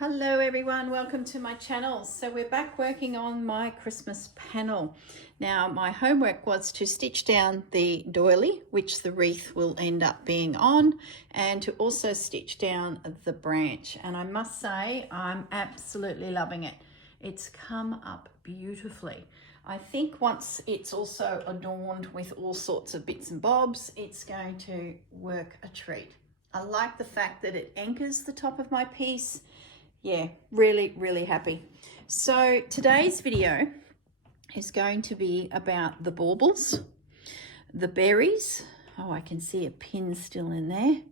Hello everyone, welcome to my channel. So we're back working on my Christmas panel. Now my homework was to stitch down the doily, which the wreath will end up being on, and to also stitch down the branch. And I must say I'm absolutely loving it. It's come up beautifully. I think once it's also adorned with all sorts of bits and bobs, it's going to work a treat. I like the fact that it anchors the top of my piece. Yeah, really happy. So today's video is going to be about the baubles, the berries. Oh, I can see a pin still in there.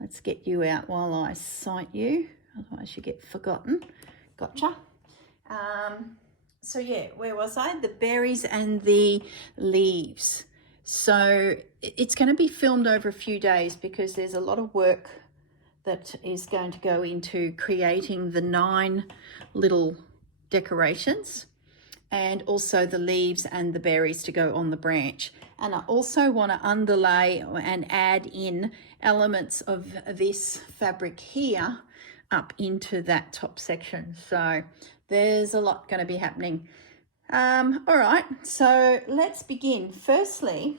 Let's get you out while I sight you, otherwise you get forgotten. Gotcha. So yeah, where was I? The berries and the leaves. So it's going to be filmed over a few days because there's a lot of work that is going to go into creating the 9 little decorations, and also the leaves and the berries to go on the branch. And I also want to underlay and add in elements of this fabric here up into that top section. So there's a lot going to be happening. All right, so let's begin. Firstly,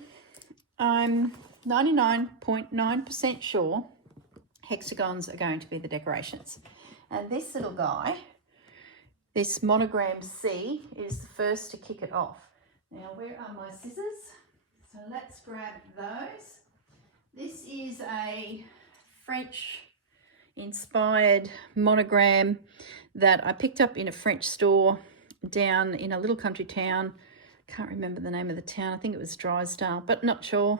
I'm 99.9% sure hexagons are going to be the decorations. And this little guy, this monogram C, is the first to kick it off. Now, where are my scissors? So let's grab those. This is a French inspired monogram that I picked up in a French store down in a little country town. Can't remember the name of the town. I think it was Drysdale, but not sure.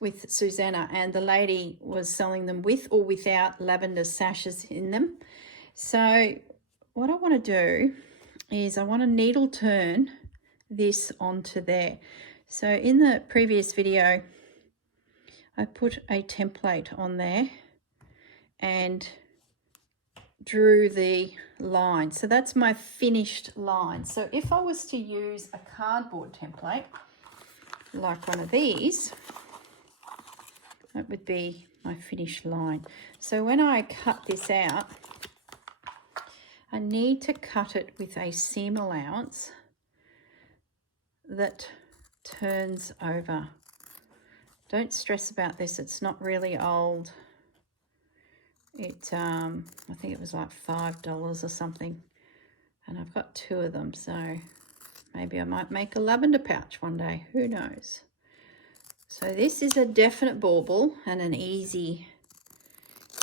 With Susanna, and the lady was selling them with or without lavender sashes in them. So what I want to do is I want to needle turn this onto there. So in the previous video I put a template on there and drew the line. So that's my finished line. So if I was to use a cardboard template like one of these, that would be my finished line. So when I cut this out, I need to cut it with a seam allowance that turns over. Don't stress about this, it's not really old. I think it was like $5 or something. And I've got 2 of them, so maybe I might make a lavender pouch one day, who knows. So this is a definite bauble and an easy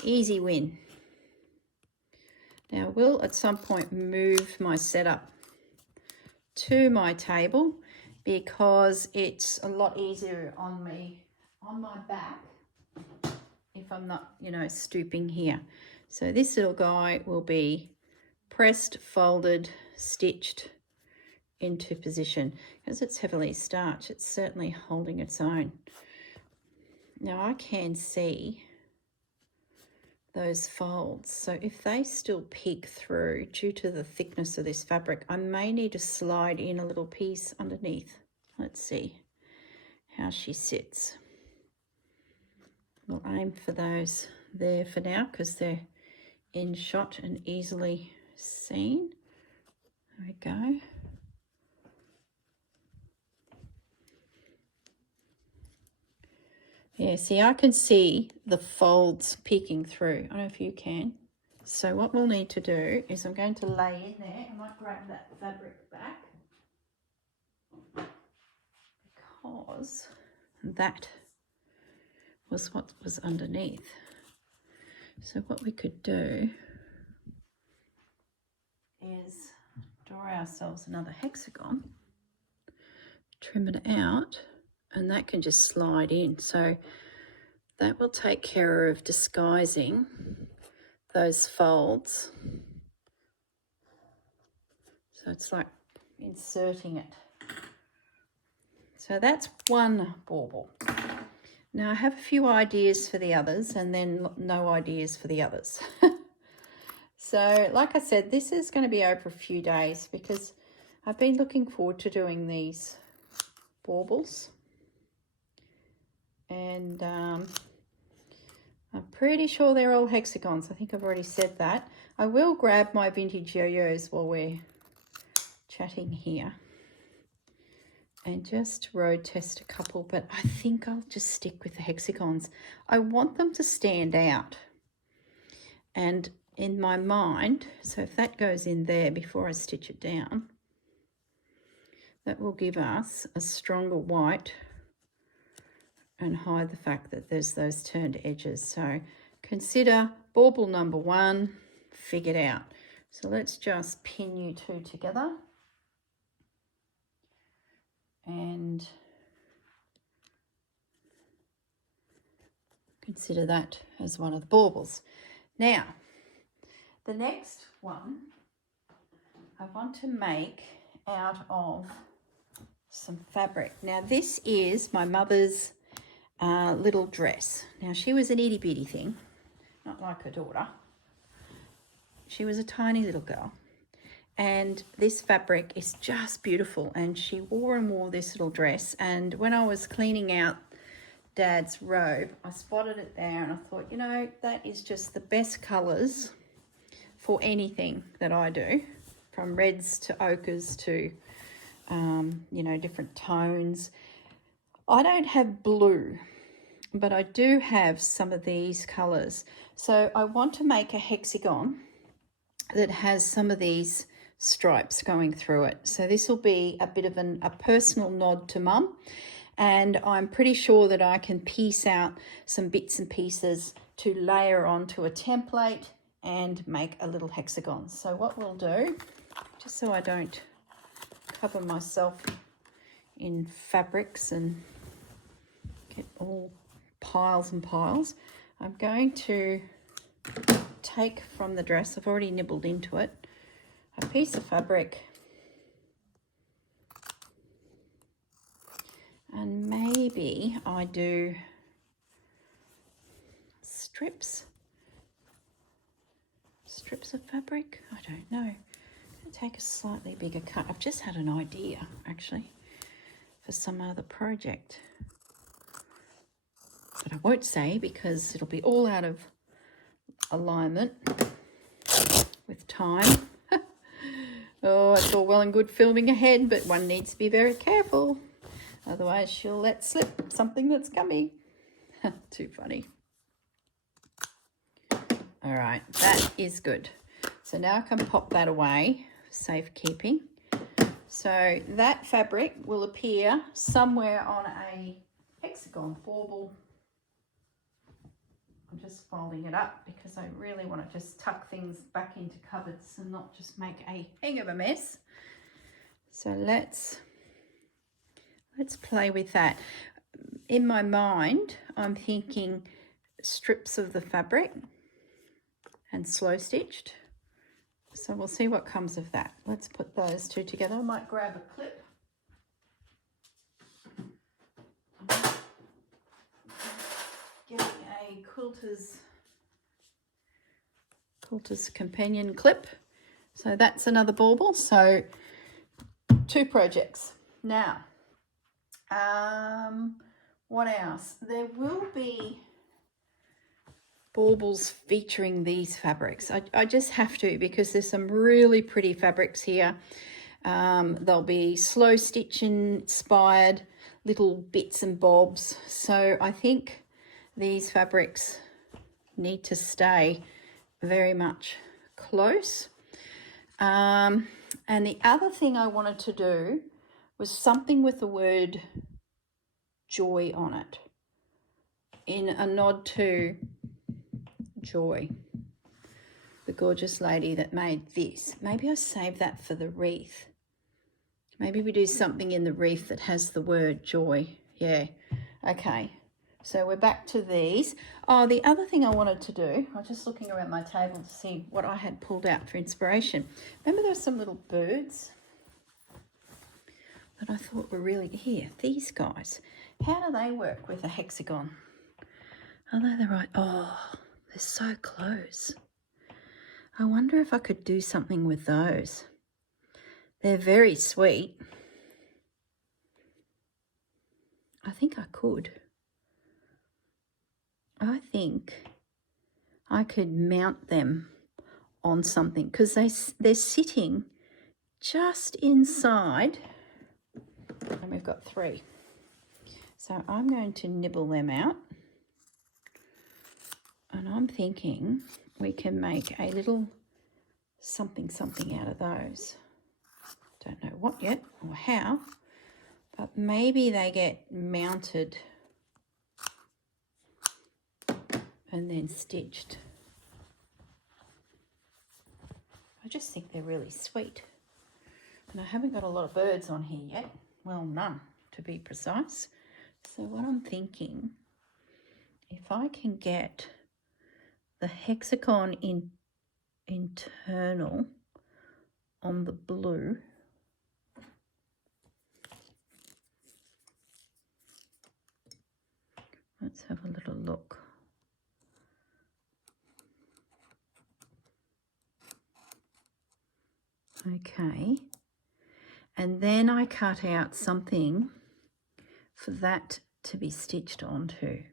win. Now I will at some point move my setup to my table because it's a lot easier on my back if I'm not, stooping here. So this little guy will be pressed, folded, stitched into position. Because it's heavily starched, it's certainly holding its own. Now I can see those folds, so if they still peek through due to the thickness of this fabric, I may need to slide in a little piece underneath. Let's see how she sits. We'll aim for those there for now because they're in shot and easily seen. There we go. Yeah, see, I can see the folds peeking through. I don't know if you can. So what we'll need to do is I'm going to lay in there. I might grab that fabric back because that was what was underneath. So what we could do is draw ourselves another hexagon, trim it out, and that can just slide in. So that will take care of disguising those folds. So it's like inserting it. So that's one bauble. Now I have a few ideas for the others and then no ideas for the others. So like I said, this is going to be over a few days because I've been looking forward to doing these baubles. And I'm pretty sure they're all hexagons. I think I've already said that. I will grab my vintage yo-yos while we're chatting here and just road test a couple, but I think I'll just stick with the hexagons. I want them to stand out. And in my mind, so if that goes in there before I stitch it down, that will give us a stronger white and hide the fact that there's those turned edges. So consider bauble number 1 figured out. So let's just pin you two together and consider that as one of the baubles. Now, the next one I want to make out of some fabric. Now this is my mother's little dress. Now she was an itty bitty thing, not like her daughter. She was a tiny little girl, and this fabric is just beautiful, and she wore and wore this little dress. And when I was cleaning out Dad's robe, I spotted it there and I thought, you know, that is just the best colours for anything that I do, from reds to ochres to you know, different tones. I don't have blue, but I do have some of these colours. So I want to make a hexagon that has some of these stripes going through it. So this will be a bit of a personal nod to Mum, and I'm pretty sure that I can piece out some bits and pieces to layer onto a template and make a little hexagon. So what we'll do, just so I don't cover myself in fabrics and get all piles and piles, I'm going to take from the dress, I've already nibbled into it, a piece of fabric, and maybe I do strips of fabric, I don't know. Take a slightly bigger cut. I've just had an idea actually for some other project, but I won't say because it'll be all out of alignment with time. Oh, it's all well and good filming ahead, but one needs to be very careful, otherwise she'll let slip something that's coming. Too funny. All right, that is good. So now I can pop that away, safekeeping. So that fabric will appear somewhere on a hexagon bauble. I'm just folding it up because I really want to just tuck things back into cupboards and not just make a hang of a mess. So let's play with that. In my mind, I'm thinking strips of the fabric and slow stitched. So we'll see what comes of that. Let's put those two together. I might grab a clip. Getting a quilter's companion clip. So that's another bauble. So 2 projects. Now, what else? There will be baubles featuring these fabrics. I just have to, because there's some really pretty fabrics here. They'll be slow stitch inspired little bits and bobs. So I think these fabrics need to stay very much close. And the other thing I wanted to do was something with the word joy on it, in a nod to Joy, the gorgeous lady that made this. Maybe I save that for the wreath. Maybe we do something in the wreath that has the word joy. Yeah, okay. So we're back to these. Oh, the other thing I wanted to do, I was just looking around my table to see what I had pulled out for inspiration. Remember there were some little birds that I thought were really, here, these guys. How do they work with a hexagon? Are they the right, oh, they're so close. I wonder if I could do something with those. They're very sweet. I think I could. I think I could mount them on something because they're sitting just inside, and we've got 3. So I'm going to nibble them out, and I'm thinking we can make a little something out of those. Don't know what yet or how, but maybe they get mounted and then stitched. I just think they're really sweet. And I haven't got a lot of birds on here yet. Well, none to be precise. So what I'm thinking, if I can get the hexagon internal on the blue, let's have a little look. Okay, and then I cut out something for that to be stitched onto.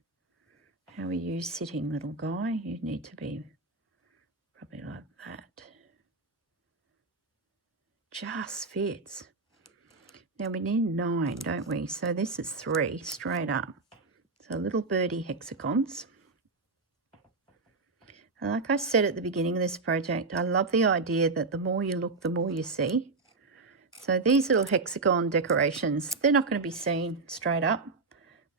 How are you sitting, little guy? You need to be probably like that. Just fits. Now we need 9, don't we? So this is 3 straight up. So little birdie hexagons. And like I said at the beginning of this project, I love the idea that the more you look, the more you see. So these little hexagon decorations, they're not going to be seen straight up.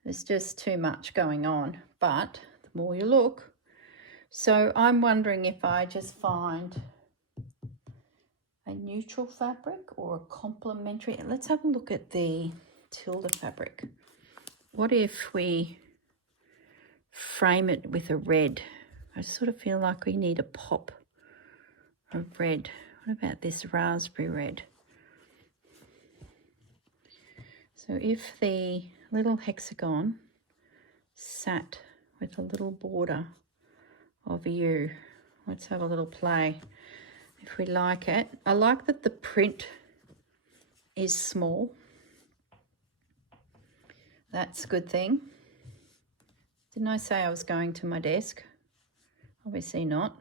There's just too much going on, but the more you look. So I'm wondering if I just find a neutral fabric or a complementary. Let's have a look at the Tilda fabric. What if we frame it with a red? I sort of feel like we need a pop of red. What about this raspberry red? So if the little hexagon sat with a little border of you, let's have a little play if we like it. I like that the print is small. That's a good thing. Didn't I say I was going to my desk? Obviously not.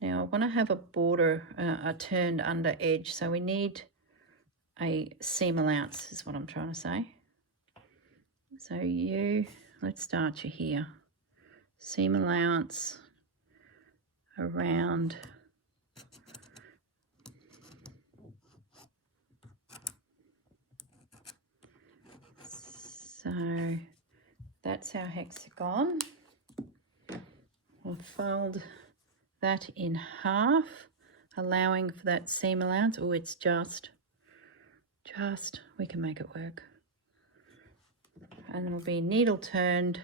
Now I want to have a border, a turned under edge, so we need a seam allowance is what I'm trying to say. So let's start you here. Seam allowance around so that's our hexagon. We'll fold that in half, allowing for that seam allowance. Oh, it's just we can make it work. And it'll be needle turned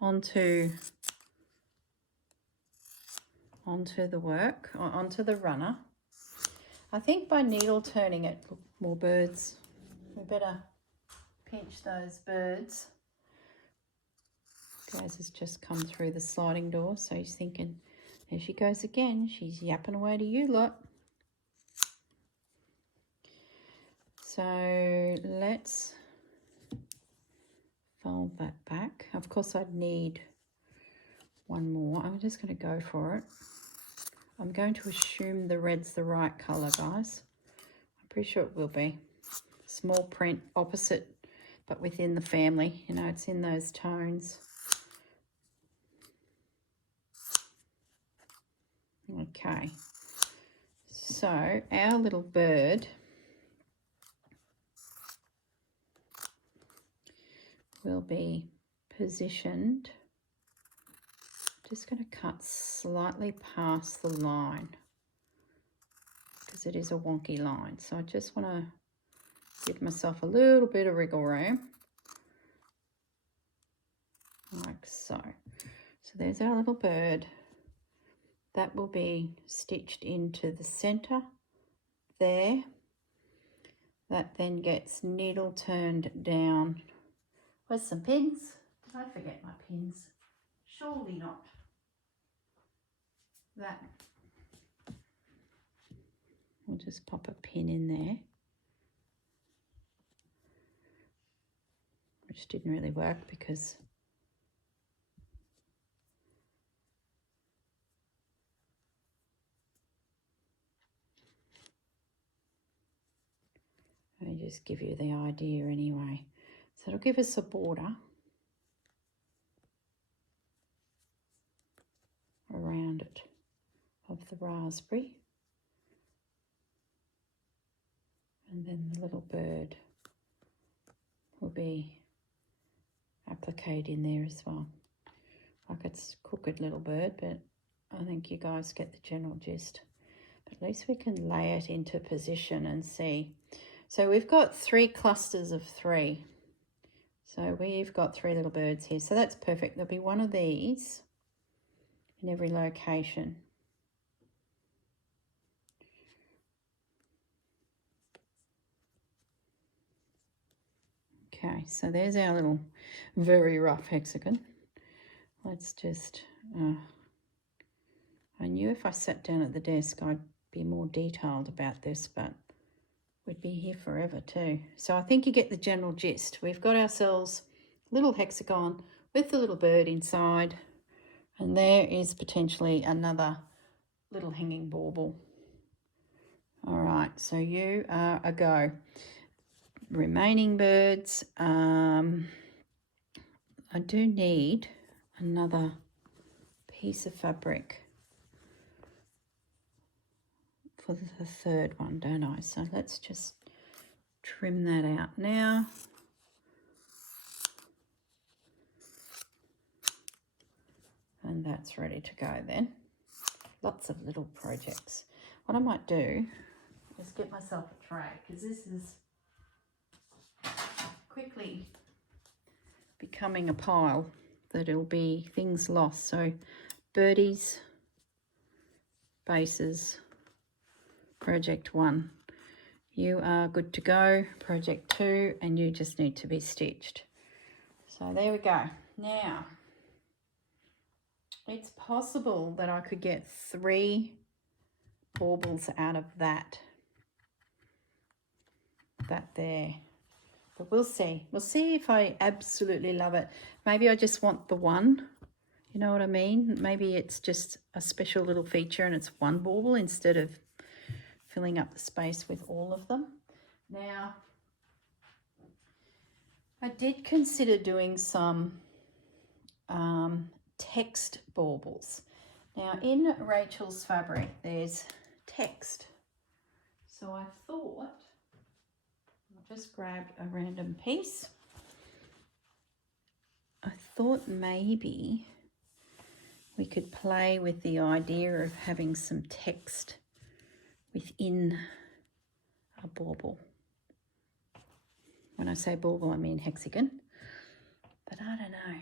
onto the work, or onto the runner. I think by needle turning it, look, more birds. We better pinch those birds. Gaz has just come through the sliding door, so he's thinking, there she goes again. She's yapping away to you lot. So let's fold that back. Of course, I'd need one more. I'm just going to go for it. I'm going to assume the red's the right colour, guys. I'm pretty sure it will be. Small print, opposite, but within the family. You know, it's in those tones. Okay. So our little bird will be positioned. Just going to cut slightly past the line because it is a wonky line. So I just want to give myself a little bit of wriggle room, like so. So there's our little bird. That will be stitched into the center there. That then gets needle turned down. Where's some pins? Did I forget my pins? Surely not. That. We'll just pop a pin in there, which didn't really work because Let me just give you the idea anyway. So it'll give us a border around it of the raspberry. And then the little bird will be appliqued in there as well. Like it's crooked little bird, but I think you guys get the general gist. But at least we can lay it into position and see. So we've got 3 clusters of 3. So we've got 3 little birds here. So that's perfect. There'll be one of these in every location. Okay, so there's our little very rough hexagon. Let's just, I knew if I sat down at the desk I'd be more detailed about this, but we'd be here forever too. So I think you get the general gist. We've got ourselves a little hexagon with the little bird inside, and there is potentially another little hanging bauble. All right, so you are a go. Remaining birds, I do need another piece of fabric for the 3rd one, don't I? So let's just trim that out now. And that's ready to go then. Lots of little projects. What I might do is get myself a tray, because this is quickly becoming a pile that it'll be things lost. So birdies, bases, project 1. You are good to go. Project 2, and you just need to be stitched. So there we go. Now, it's possible that I could get 3 baubles out of that there. But we'll see. We'll see if I absolutely love it. Maybe I just want the one. You know what I mean? Maybe it's just a special little feature and it's 1 bauble instead of filling up the space with all of them. Now, I did consider doing some text baubles. Now, in Rachel's fabric, there's text. So I thought, I'll just grab a random piece. I thought maybe we could play with the idea of having some text within a bauble. When I say bauble, I mean hexagon. But I don't know.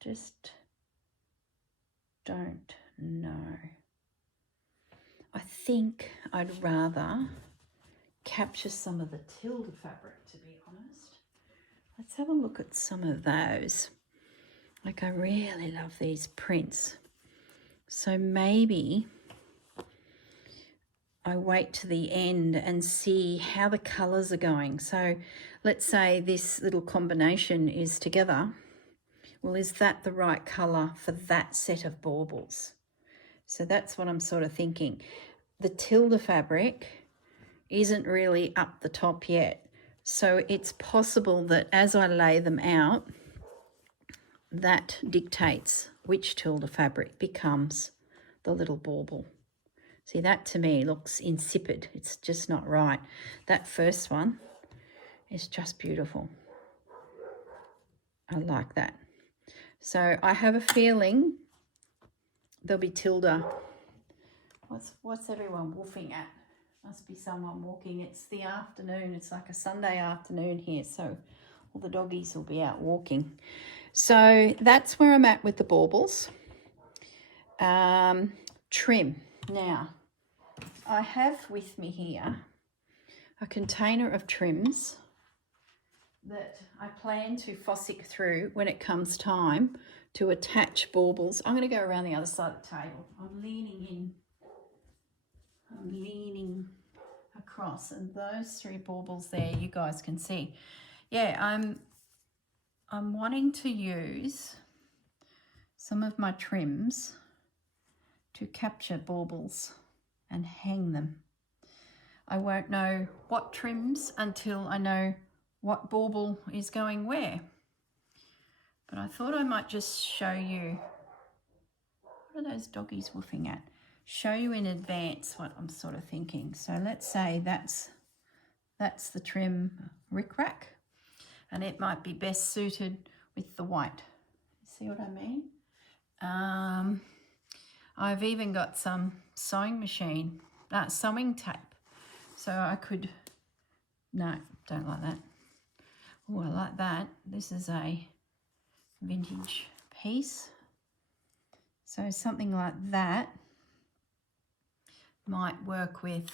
Just don't know. I think I'd rather capture some of the tilde fabric, to be honest. Let's have a look at some of those. Like, I really love these prints. So maybe I wait to the end and see how the colours are going. So let's say this little combination is together. Well, is that the right colour for that set of baubles? So that's what I'm sort of thinking. The tilde fabric isn't really up the top yet. So it's possible that as I lay them out, that dictates which tilde fabric becomes the little bauble. See, that to me looks insipid. It's just not right. That first one is just beautiful. I like that. So I have a feeling there'll be tilde. What's everyone woofing at? Must be someone walking. It's the afternoon. It's like a Sunday afternoon here, so all the doggies will be out walking. So that's where I'm at with the baubles. Trim. Now, I have with me here a container of trims that I plan to fossick through when it comes time to attach baubles. I'm going to go around the other side of the table. I'm leaning in. I'm leaning across, and those 3 baubles there you guys can see. Yeah, I'm wanting to use some of my trims to capture baubles and hang them. I won't know what trims until I know what bauble is going where. But I thought I might just show you, what are those doggies woofing at? Show you in advance what I'm sort of thinking. So let's say that's the trim rickrack, and it might be best suited with the white. See what I mean? I've even got some sewing tape. So I could, no, don't like that. Oh, I like that. This is a vintage piece. So something like that might work with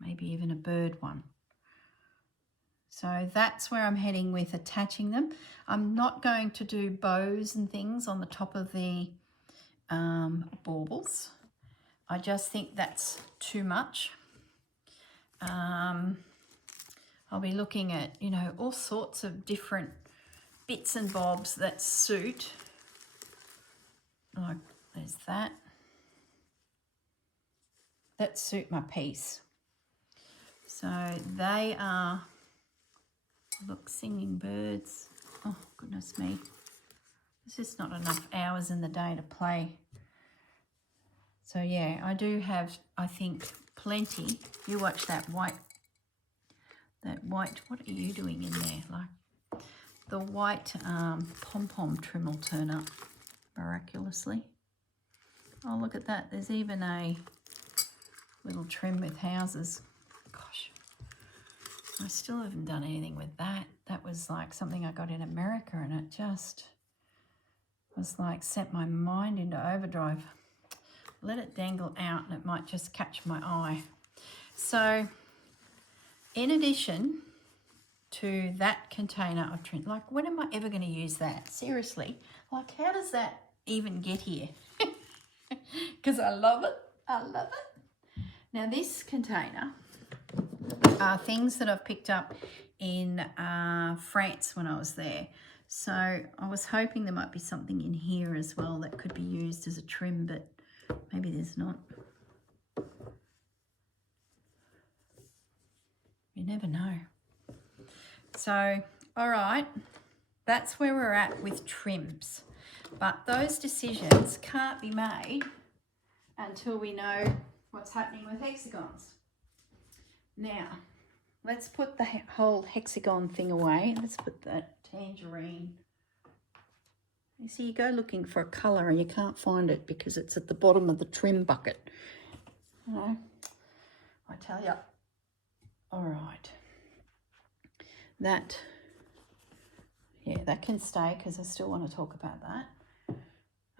maybe even a bird one. So that's where I'm heading with attaching them. I'm not going to do bows and things on the top of the baubles. I just think that's too much. I'll be looking at, you know, all sorts of different bits and bobs that suit. Like there's that suit my piece. So they are, look, singing birds. Oh goodness me, there's just not enough hours in the day to play. So yeah, I do have, I think, plenty. You watch that white, what are you doing in there? Like the white pom-pom trim will turn up miraculously. Oh, look at that. There's even a little trim with houses. Gosh, I still haven't done anything with that. That was like something I got in America, and it just was like sent my mind into overdrive. Let it dangle out and it might just catch my eye. So in addition to that container of trim, like when am I ever going to use that? Seriously, like how does that even get here? Because I love it. I love it. Now this container are things that I've picked up in France when I was there. So I was hoping there might be something in here as well that could be used as a trim, but maybe there's not. You never know. So, all right, that's where we're at with trims. But those decisions can't be made until we know what's happening with hexagons. Now, let's put the whole hexagon thing away. Let's put that tangerine. You see, you go looking for a colour and you can't find it because it's at the bottom of the trim bucket. You know, I tell you. All right. That, yeah, that can stay because I still want to talk about that.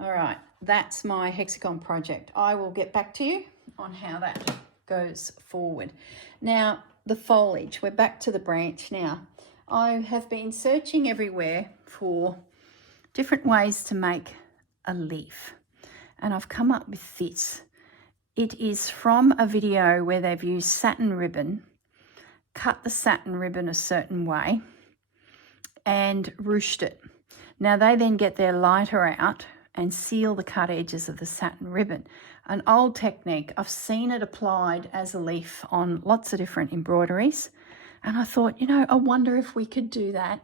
All right, that's my hexagon project. I will get back to you on how that goes forward. Now, the foliage, we're back to the branch now. I have been searching everywhere for different ways to make a leaf, and I've come up with this. It is from a video where they've used satin ribbon, cut the satin ribbon a certain way and ruched it. Now they then get their lighter out and seal the cut edges of the satin ribbon. An old technique. I've seen it applied as a leaf on lots of different embroideries, and I thought, you know, I wonder if we could do that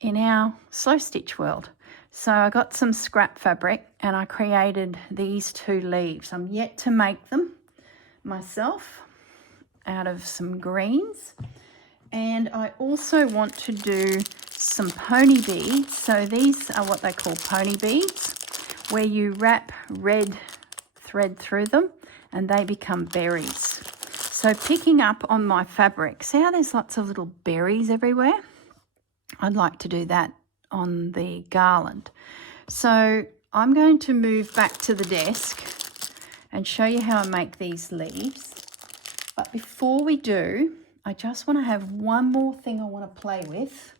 in our slow stitch world. So I got some scrap fabric and I created these two leaves. I'm yet to make them myself out of some greens, and I also want to do some pony beads. So these are what they call pony beads, where you wrap red thread through them and they become berries. So picking up on my fabric, see how there's lots of little berries everywhere? I'd like to do that on the garland. So I'm going to move back to the desk and show you how I make these leaves. But before we do, I just want to have one more thing I want to play with,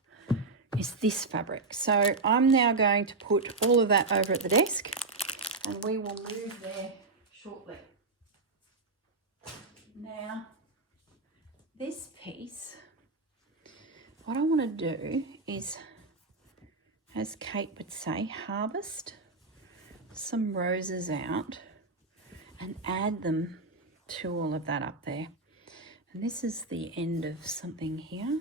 is this fabric. So I'm now going to put all of that over at the desk and we will move there shortly. Now, this piece, what I want to do is, as Kate would say, harvest some roses out and add them to all of that up there. And this is the end of something here.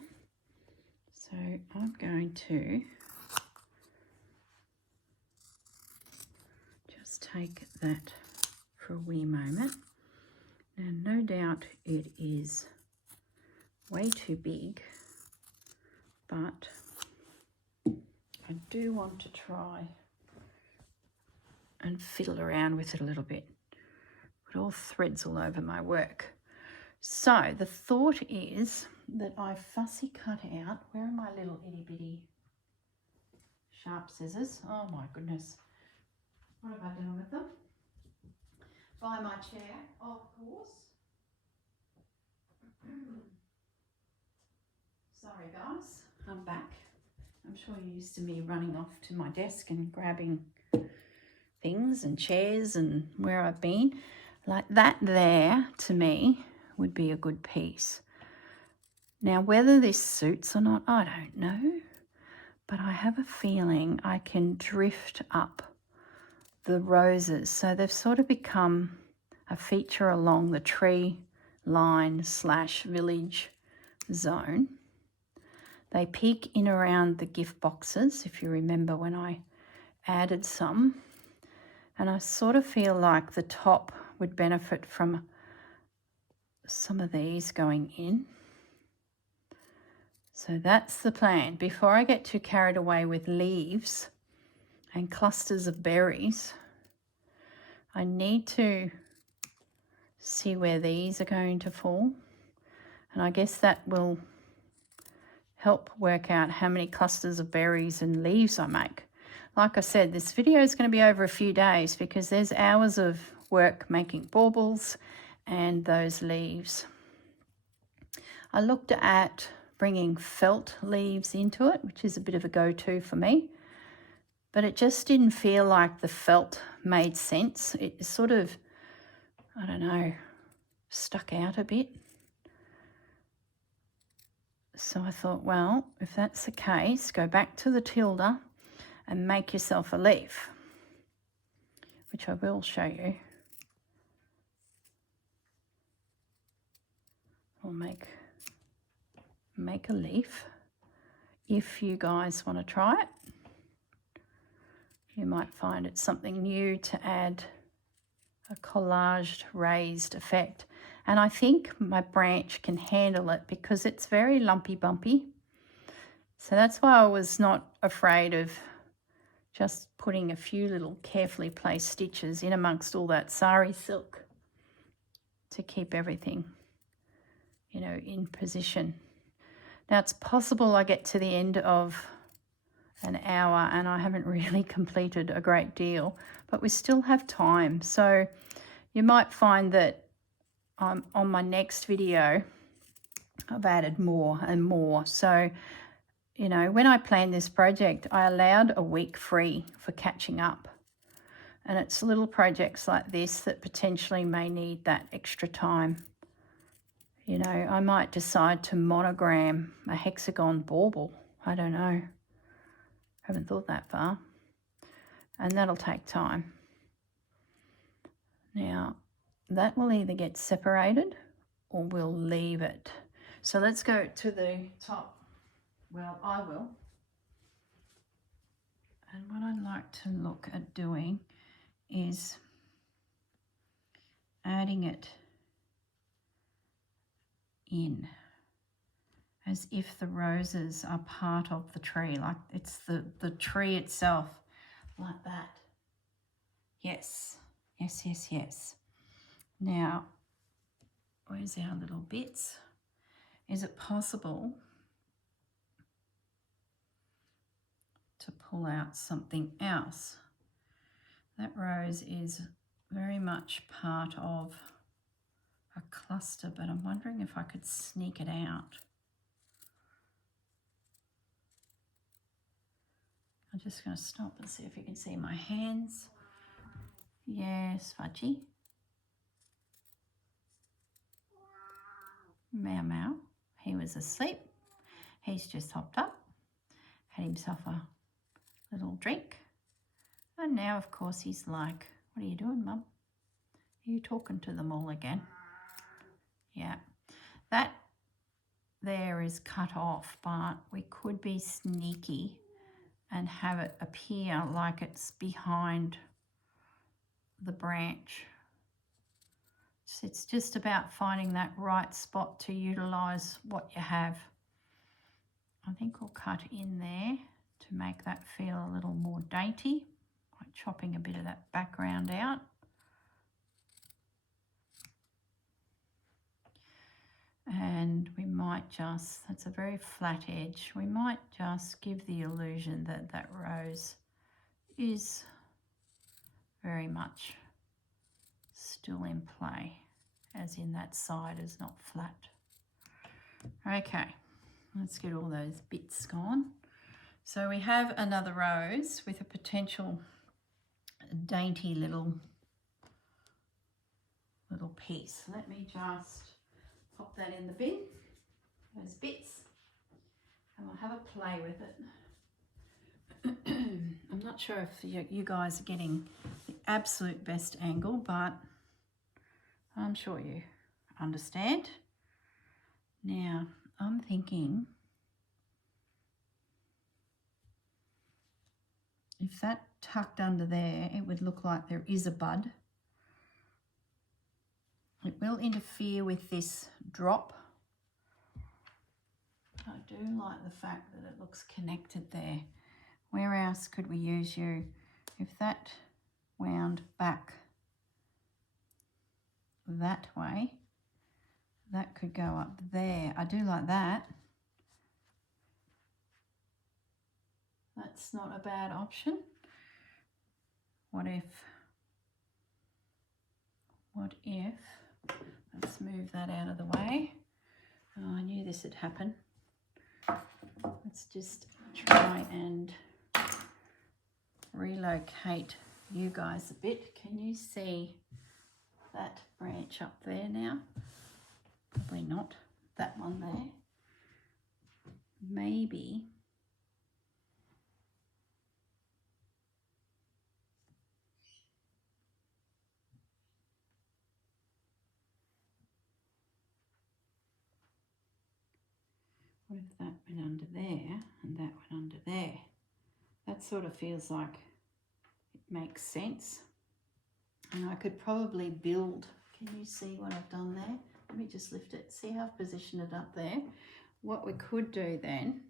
So I'm going to just take that for a wee moment. And no doubt it is way too big, but I do want to try and fiddle around with it a little bit. Put all threads all over my work. So the thought is that I fussy cut out, where are my little itty bitty sharp scissors? Oh my goodness. What have I done with them? By my chair, of course. Sorry guys, I'm back. I'm sure you're used to me running off to my desk and grabbing things and chairs and where I've been. Like that there, to me, would be a good piece. Now, whether this suits or not, I don't know. But I have a feeling I can drift up the roses. So they've sort of become a feature along the tree line / village zone. They peek in around the gift boxes, if you remember when I added some. And I sort of feel like the top would benefit from some of these going in. So that's the plan. Before I get too carried away with leaves and clusters of berries, I need to see where these are going to fall. And I guess that will help work out how many clusters of berries and leaves I make. Like I said, this video is going to be over a few days because there's hours of work making baubles and those leaves. I looked at bringing felt leaves into it, which is a bit of a go-to for me, but it just didn't feel like the felt made sense. It sort of, I don't know, stuck out a bit. So I thought, well, if that's the case, go back to the tilde and make yourself a leaf, which I will show you. I'll make a leaf. If you guys want to try it, you might find it's something new to add a collaged raised effect. And I think my branch can handle it because it's very lumpy bumpy. So that's why I was not afraid of just putting a few little carefully placed stitches in amongst all that sari silk to keep everything, you know, in position. Now it's possible I get to the end of an hour and I haven't really completed a great deal, but we still have time. So you might find that on my next video, I've added more and more. So, you know, when I planned this project, I allowed a week free for catching up. And it's little projects like this that potentially may need that extra time. You know, I might decide to monogram a hexagon bauble. I don't know. Haven't thought that far. And that'll take time. Now, that will either get separated or we'll leave it. So let's go to the top. Well, I will. And what I'd like to look at doing is adding it in as if the roses are part of the tree, like it's the tree itself, like that. Yes, yes, yes, yes. Now, where's our little bits? Is it possible to pull out something else? That rose is very much part of a cluster, but I'm wondering if I could sneak it out. I'm just going to stop and see if you can see my hands. Yes, Fudgy. Meow meow. He was asleep. He's just hopped up, had himself a little drink. And now, of course, he's like, what are you doing, Mum? Are you talking to them all again? Yeah. That there is cut off, but we could be sneaky and have it appear like it's behind the branch. So it's just about finding that right spot to utilize what you have. I think we'll cut in there to make that feel a little more dainty, like chopping a bit of that background out. And we might just, that's a very flat edge, we might just give the illusion that that rose is very much still in play, as in that side is not flat. Okay, let's get all those bits gone. So we have another rose with a potential dainty little piece. Let me just pop that in the bin, those bits, and we'll have a play with it. I'm not sure if you guys are getting the absolute best angle, but I'm sure you understand. Now, I'm thinking if that tucked under there, it would look like there is a bud. It will interfere with this drop. I do like the fact that it looks connected there. Where else could we use you? If that wound back that way, that could go up there. I do like that. That's not a bad option. What if, let's move that out of the way. Oh, I knew this would happen. Let's just try and relocate you guys a bit. Can you see that branch up there now? Probably not. That one there. Maybe what if that went under there and that went under there? That sort of feels like it makes sense. And I could probably build, can you see what I've done there? Let me just lift it, see how I've positioned it up there. What we could do then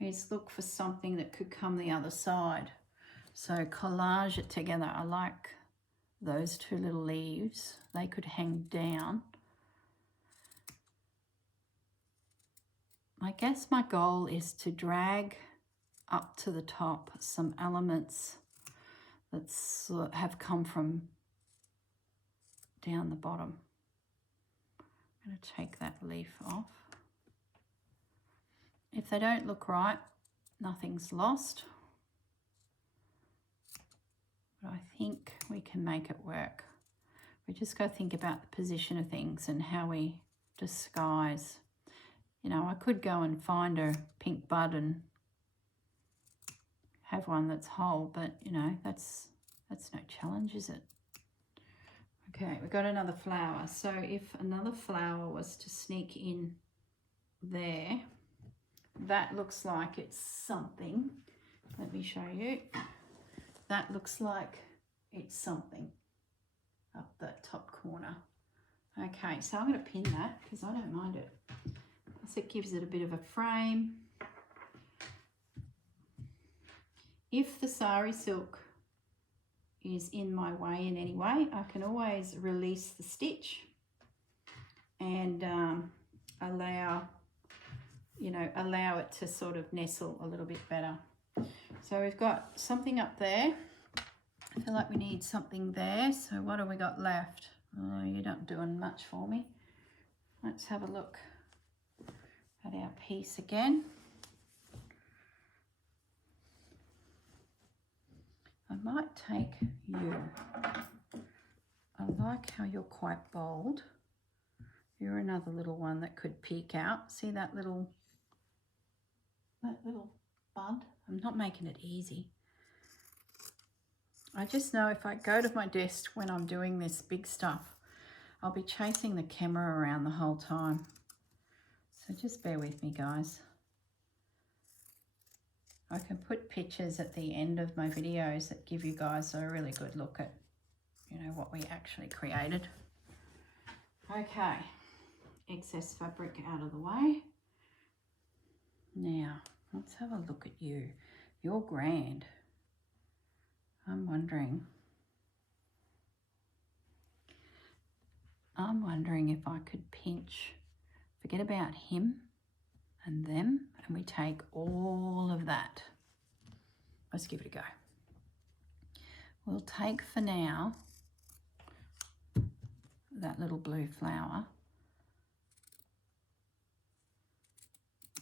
is look for something that could come the other side. So collage it together. I like those two little leaves. They could hang down. I guess my goal is to drag up to the top some elements that have come from down the bottom. I'm going to take that leaf off. If they don't look right, nothing's lost. But I think we can make it work. We just got to think about the position of things and how we disguise. You know, I could go and find a pink bud and have one that's whole, but you know, that's no challenge, is it? Okay, we've got another flower. So if another flower was to sneak in there, that looks like it's something. Let me show you. That looks like it's something up that top corner. Okay, so I'm going to pin that because I don't mind it. So it gives it a bit of a frame. If the sari silk is in my way in any way, I can always release the stitch and allow it to sort of nestle a little bit better. So we've got something up there. I feel like we need something there. So what have we got left? Oh, you're not doing much for me. Let's have a look at our piece again. I might take you. I like how you're quite bold. You're another little one that could peek out. See that little bud? I'm not making it easy. I just know if I go to my desk when I'm doing this big stuff, I'll be chasing the camera around the whole time. So just bear with me, guys. I can put pictures at the end of my videos that give you guys a really good look at, you know, what we actually created. Okay, excess fabric out of the way. Now, let's have a look at you. You're grand. I'm wondering if I could pinch, forget about him and them, and we take all of that. Let's give it a go. We'll take for now that little blue flower.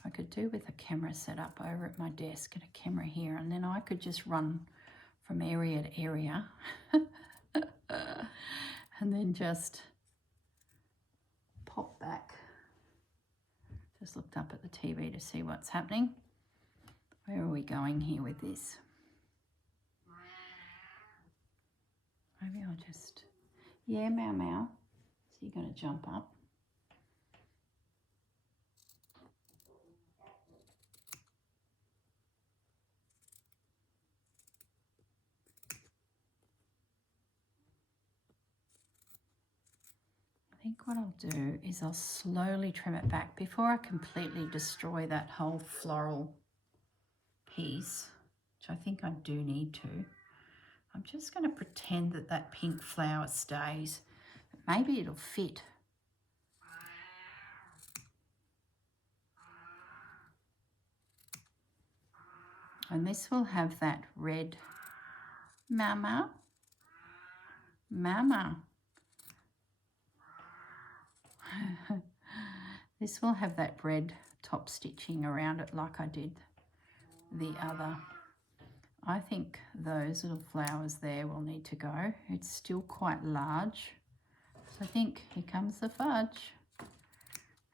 I could do with a camera set up over at my desk and a camera here, and then I could just run from area to area and then just pop back. Just looked up at the TV to see what's happening. Where are we going here with this? Maybe I'll just, yeah, meow meow. So you're going to jump up. I think what I'll do is I'll slowly trim it back before I completely destroy that whole floral piece, which I think I do need to. I'm just going to pretend that that pink flower stays. Maybe it'll fit. And this will have that red, mama, mama. This will have that red top stitching around it like I did the other. I think those little flowers there will need to go. It's still quite large. So I think, here comes the fudge.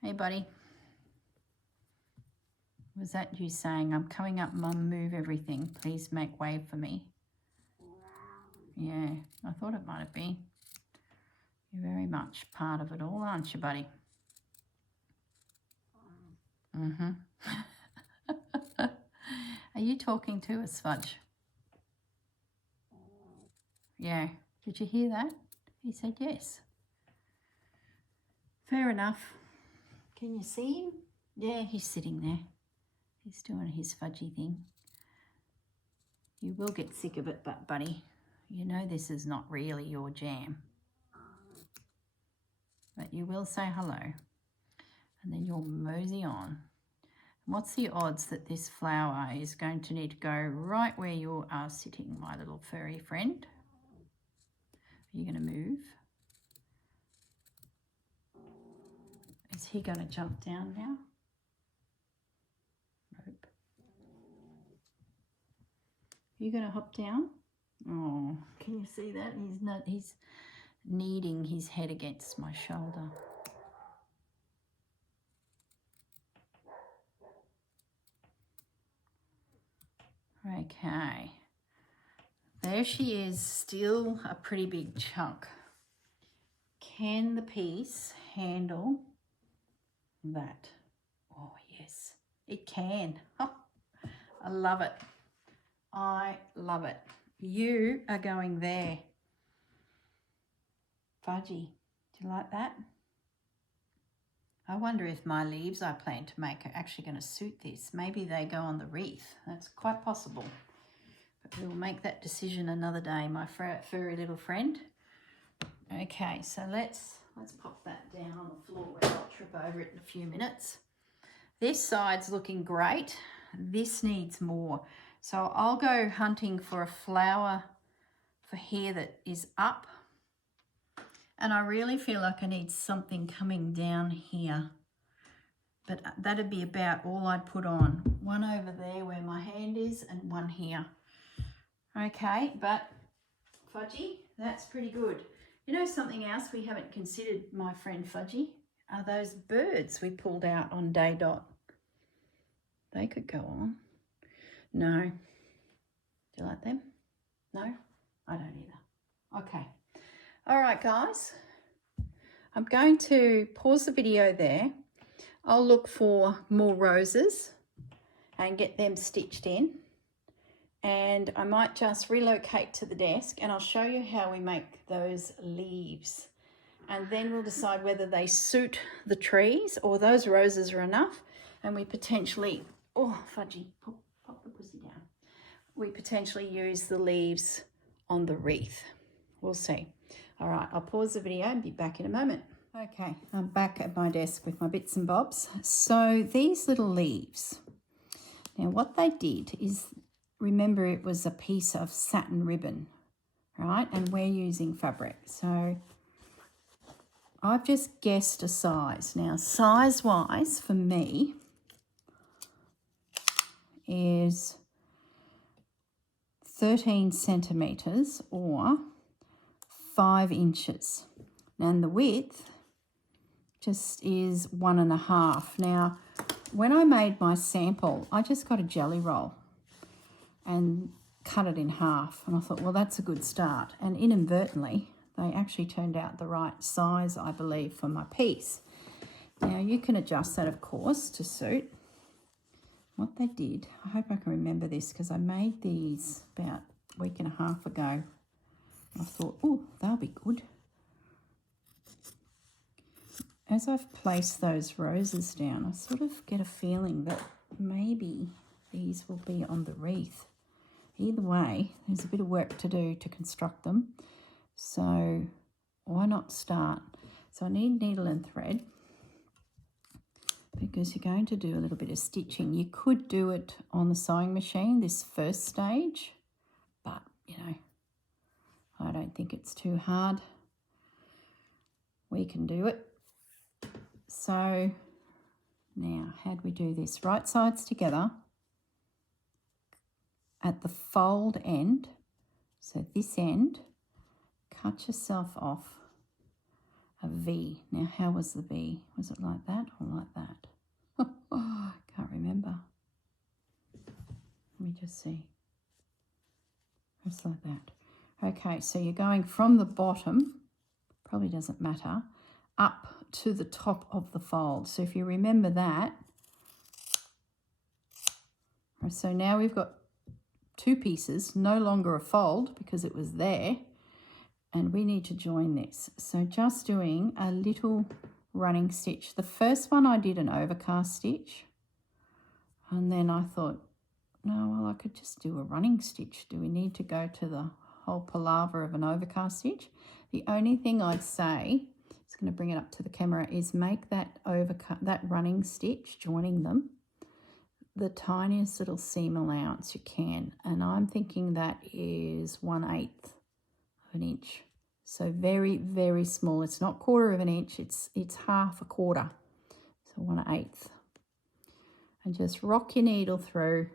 Hey, buddy. Was that you saying, I'm coming up, Mum, move everything. Please make way for me. Yeah, I thought it might have been. You're very much part of it all, aren't you, buddy? Mm-hmm. Are you talking to us, Fudge? Yeah. Did you hear that? He said yes. Fair enough. Can you see him? Yeah, he's sitting there. He's doing his fudgy thing. You will get sick of it, but buddy, you know this is not really your jam. But you will say hello. And then you'll mosey on. What's the odds that this flower is going to need to go right where you are sitting, my little furry friend? Are you going to move? Is he going to jump down now? Nope. Are you going to hop down? Oh, can you see that? He's kneading his head against my shoulder. Okay, there she is, still a pretty big chunk. Can the piece handle that? Oh yes, it can. Oh, I love it. I love it. You are going there. Fudgy, do you like that? I wonder if my leaves I plan to make are actually going to suit this. Maybe they go on the wreath. That's quite possible. But we'll make that decision another day, my furry little friend. Okay, so let's pop that down on the floor where I'll trip over it in a few minutes. This side's looking great. This needs more. So I'll go hunting for a flower for here that is up. And I really feel like I need something coming down here. But that'd be about all I'd put on. One over there where my hand is and one here. Okay, but Fudgy, that's pretty good. You know something else we haven't considered, my friend Fudgy, are those birds we pulled out on day dot. They could go on. No. Do you like them? No? I don't either. Okay. All right, guys. I'm going to pause the video there. I'll look for more roses and get them stitched in. And I might just relocate to the desk and I'll show you how we make those leaves. And then we'll decide whether they suit the trees or those roses are enough. And we potentially, oh, fudgy, pop the pussy down. We potentially use the leaves on the wreath. We'll see. All right, I'll pause the video and be back in a moment. Okay, I'm back at my desk with my bits and bobs. So these little leaves, now what they did is, remember it was a piece of satin ribbon, right? And we're using fabric. So I've just guessed a size. Now size-wise for me is 13 centimetres or 5 inches. And the width just is 1.5. Now, when I made my sample, I just got a jelly roll and cut it in half. And I thought, well, that's a good start. And inadvertently, they actually turned out the right size, I believe, for my piece. Now, you can adjust that, of course, to suit. What they did, I hope I can remember this because I made these about a week and a half ago. I thought, oh, they'll be good. As I've placed those roses down, I sort of get a feeling that maybe these will be on the wreath. Either way, there's a bit of work to do to construct them. So why not start? So I need needle and thread because you're going to do a little bit of stitching. You could do it on the sewing machine, this first stage, but, you know, I don't think it's too hard. We can do it. So now, how do we do this? Right sides together at the fold end. So this end, cut yourself off a V. Now, how was the V? Was it like that or like that? Oh, I can't remember. Let me just see. Just like that. Okay, so you're going from the bottom, probably doesn't matter, up to the top of the fold. So if you remember that, so now we've got two pieces, no longer a fold because it was there, and we need to join this. So just doing a little running stitch. The first one I did an overcast stitch, and then I thought, no, well, I could just do a running stitch. Do we need to go to the whole palaver of an overcast stitch? The only thing I'd say, it's going to bring it up to the camera, is make that that running stitch, joining them, the tiniest little seam allowance you can. And I'm thinking that is 1/8 of an inch. So very, very small. It's not 1/4 of an inch, it's 1/2. So 1/8. And just rock your needle through.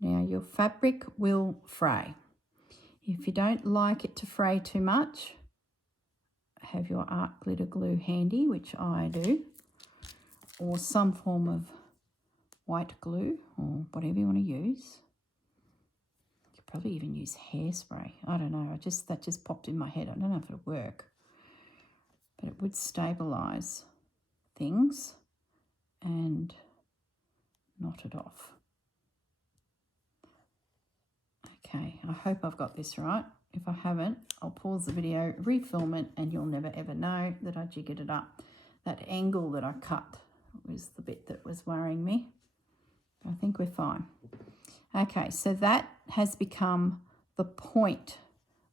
Now your fabric will fray. If you don't like it to fray too much, have your art glitter glue handy, which I do, or some form of white glue or whatever you want to use. You could probably even use hairspray. I don't know. That just popped in my head. I don't know if it'll work, but it would stabilise things and knot it off. Okay, I hope I've got this right. If I haven't, I'll pause the video, refilm it, and you'll never ever know that I jiggered it up. That angle that I cut was the bit that was worrying me. I think we're fine. Okay, so that has become the point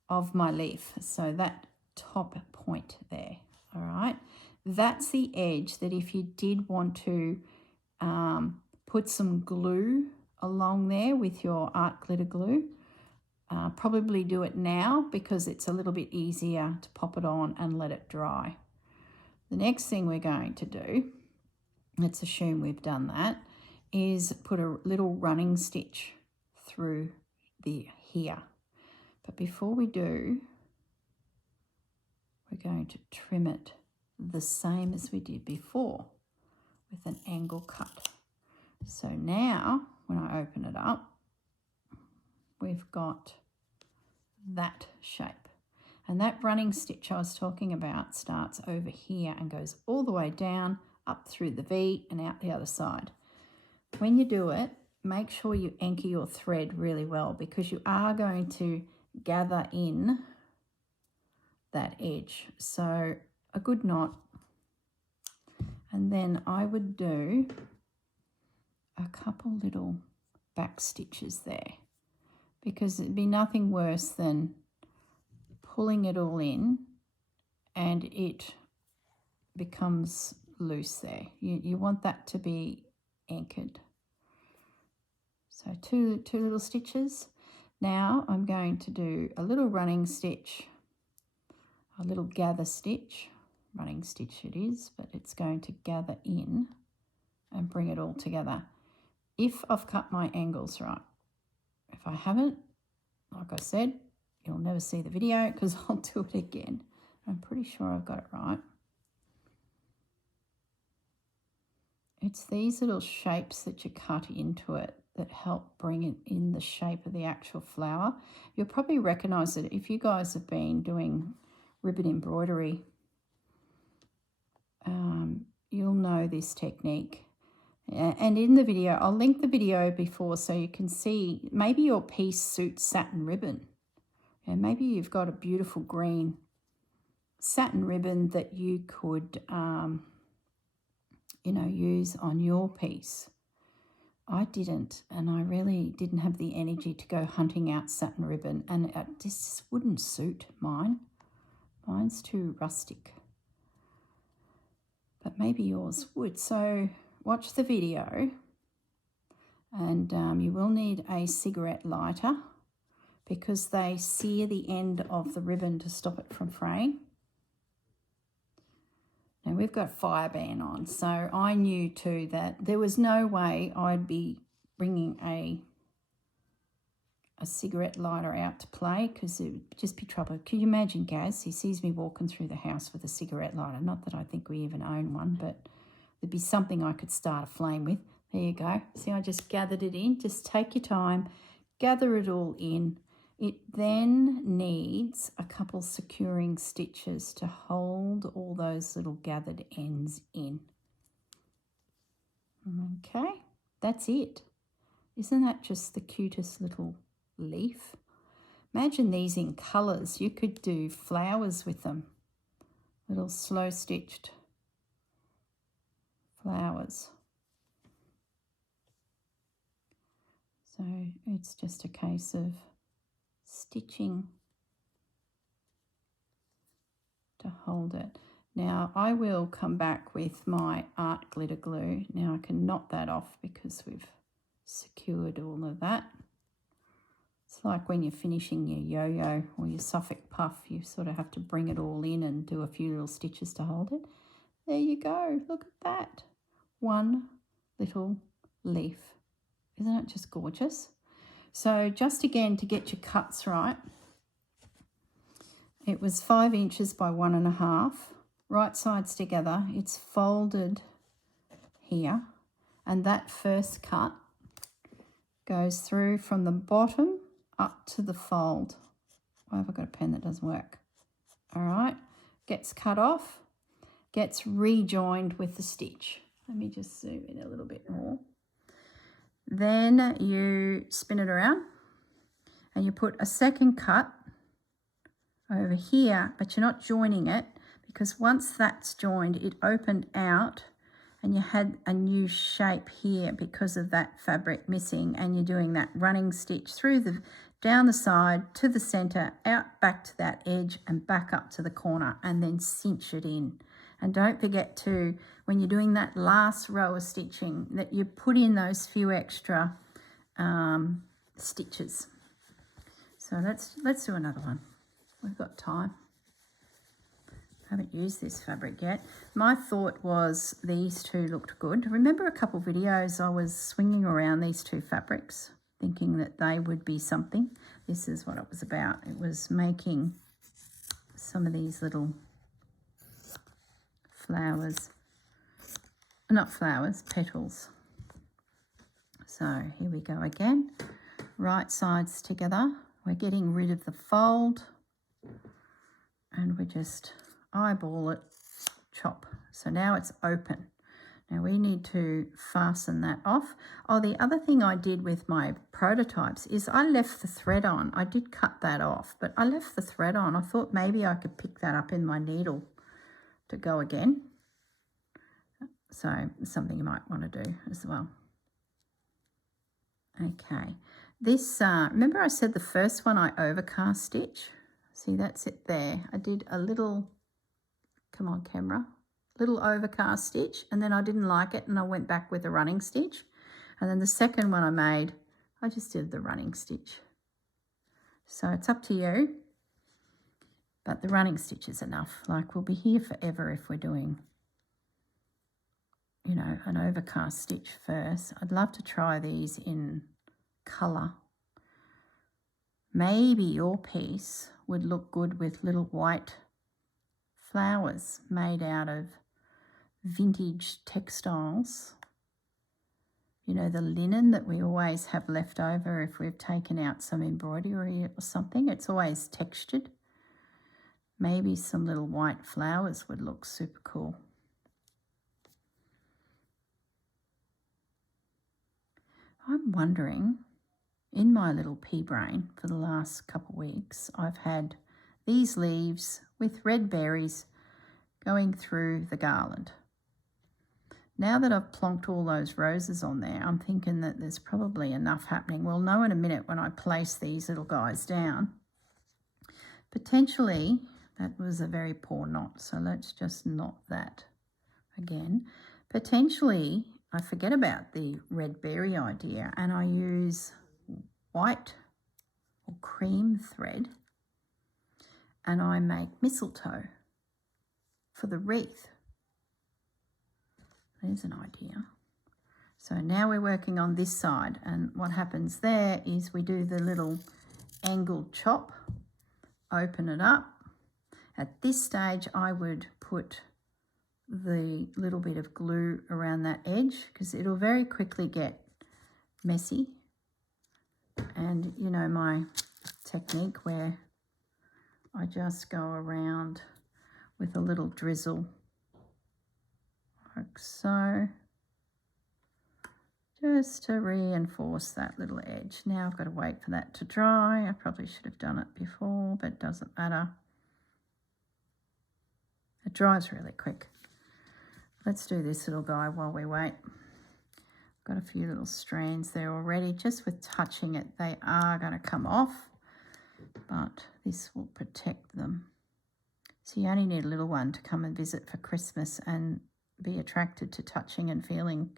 of my leaf. So that top point there, all right? That's the edge that if you did want to put some glue along there with your art glitter glue, probably do it now because it's a little bit easier to pop it on and let it dry. The next thing we're going to do, let's assume we've done that, is put a little running stitch through here. But before we do, we're going to trim it the same as we did before with an angle cut. So now when I open it up, we've got that shape. And that running stitch I was talking about starts over here and goes all the way down, up through the V and out the other side. When you do it, make sure you anchor your thread really well, because you are going to gather in that edge. So a good knot. And then I would do a couple little back stitches there, because it'd be nothing worse than pulling it all in and it becomes loose there. You want that to be anchored. So two little stitches. Now I'm going to do a little running stitch, a little gather stitch, running stitch it is, but it's going to gather in and bring it all together. If I've cut my angles right. If I haven't, like I said, you'll never see the video because I'll do it again. I'm pretty sure I've got it right. It's these little shapes that you cut into it that help bring it in the shape of the actual flower. You'll probably recognise it if you guys have been doing ribbon embroidery. You'll know this technique. And in the video, I'll link the video before so you can see, maybe your piece suits satin ribbon. And maybe you've got a beautiful green satin ribbon that you could, use on your piece. I didn't, and I really didn't have the energy to go hunting out satin ribbon, and it just wouldn't suit mine. Mine's too rustic. But maybe yours would. So watch the video, and you will need a cigarette lighter because they sear the end of the ribbon to stop it from fraying. Now we've got fire ban on, so I knew too that there was no way I'd be bringing a cigarette lighter out to play, because it would just be trouble. Can you imagine Gaz? He sees me walking through the house with a cigarette lighter. Not that I think we even own one, but there'd be something I could start a flame with. There you go. See, I just gathered it in. Just take your time, gather it all in. It then needs a couple securing stitches to hold all those little gathered ends in. Okay, that's it. Isn't that just the cutest little leaf? Imagine these in colours. You could do flowers with them. Little slow stitched flowers. So it's just a case of stitching to hold it. Now I will come back with my art glitter glue. Now I can knot that off because we've secured all of that. It's like when you're finishing your yo-yo or your Suffolk puff, you sort of have to bring it all in and do a few little stitches to hold it. There you go, look at that. One little leaf. Isn't it just gorgeous? So just again to get your cuts right, it was 5 inches by 1.5, right sides together. It's folded here, and that first cut goes through from the bottom up to the fold. Why have I got a pen that doesn't work? All right, gets cut off, gets rejoined with the stitch. Let me just zoom in a little bit more. Then you spin it around and you put a second cut over here, but you're not joining it, because once that's joined, it opened out and you had a new shape here because of that fabric missing, and you're doing that running stitch through down the side to the center, out back to that edge and back up to the corner, and then cinch it in. And don't forget to, when you're doing that last row of stitching, that you put in those few extra stitches. So let's do another one. We've got time. I haven't used this fabric yet. My thought was these two looked good. Remember a couple videos I was swinging around these two fabrics, thinking that they would be something. This is what it was about. It was making some of these little flowers, not flowers, petals. So here we go again. Right sides together. We're getting rid of the fold. and we just eyeball it, chop. So now it's open. Now we need to fasten that off. Oh, the other thing I did with my prototypes is I left the thread on. I did cut that off, but I left the thread on. I thought maybe I could pick that up in my needle to go again. So something you might want to do as well. Okay, this, remember I said the first one I overcast stitch? See, that's it there. I did a little, come on camera, little overcast stitch, and then I didn't like it and I went back with a running stitch. And then the second one I made, I just did the running stitch. So it's up to you, but the running stitch is enough. Like, we'll be here forever if we're doing, you know, an overcast stitch first. I'd love to try these in colour. Maybe your piece would look good with little white flowers made out of vintage textiles. You know, the linen that we always have left over if we've taken out some embroidery or something. It's always textured. Maybe some little white flowers would look super cool. I'm wondering, in my little pea brain for the last couple of weeks, I've had these leaves with red berries going through the garland. Now that I've plonked all those roses on there, I'm thinking that there's probably enough happening. We'll know in a minute when I place these little guys down. Potentially, that was a very poor knot, so let's just knot that again. Potentially, I forget about the red berry idea and I use white or cream thread and I make mistletoe for the wreath. There's an idea. So now we're working on this side, and what happens there is we do the little angled chop, open it up. At this stage I would put the little bit of glue around that edge because it'll very quickly get messy. And you know my technique where I just go around with a little drizzle like so, just to reinforce that little edge. Now I've got to wait for that to dry. I probably should have done it before, but it doesn't matter. It dries really quick. Let's do this little guy while we wait. Got a few little strands there already. Just with touching it, they are going to come off, but this will protect them. So you only need a little one to come and visit for Christmas and be attracted to touching and feeling,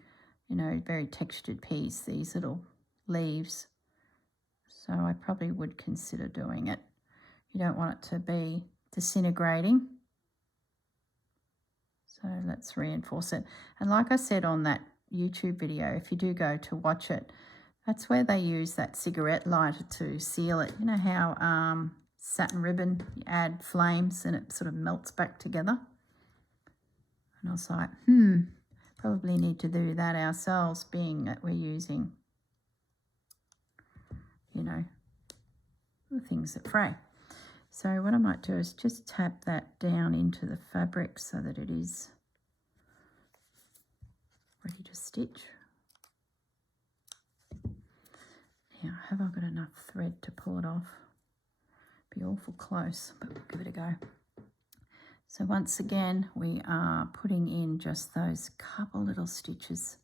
you know, very textured piece, these little leaves. So I probably would consider doing it. You don't want it to be disintegrating. So let's reinforce it. And like I said on that YouTube video, if you do go to watch it, that's where they use that cigarette lighter to seal it. You know how satin ribbon, you add flames and it sort of melts back together? And I was like, probably need to do that ourselves, being that we're using, you know, the things that fray. So what I might do is just tap that down into the fabric so that it is ready to stitch. Now, have I got enough thread to pull it off? Be awful close, but we'll give it a go. So once again, we are putting in just those couple little stitches.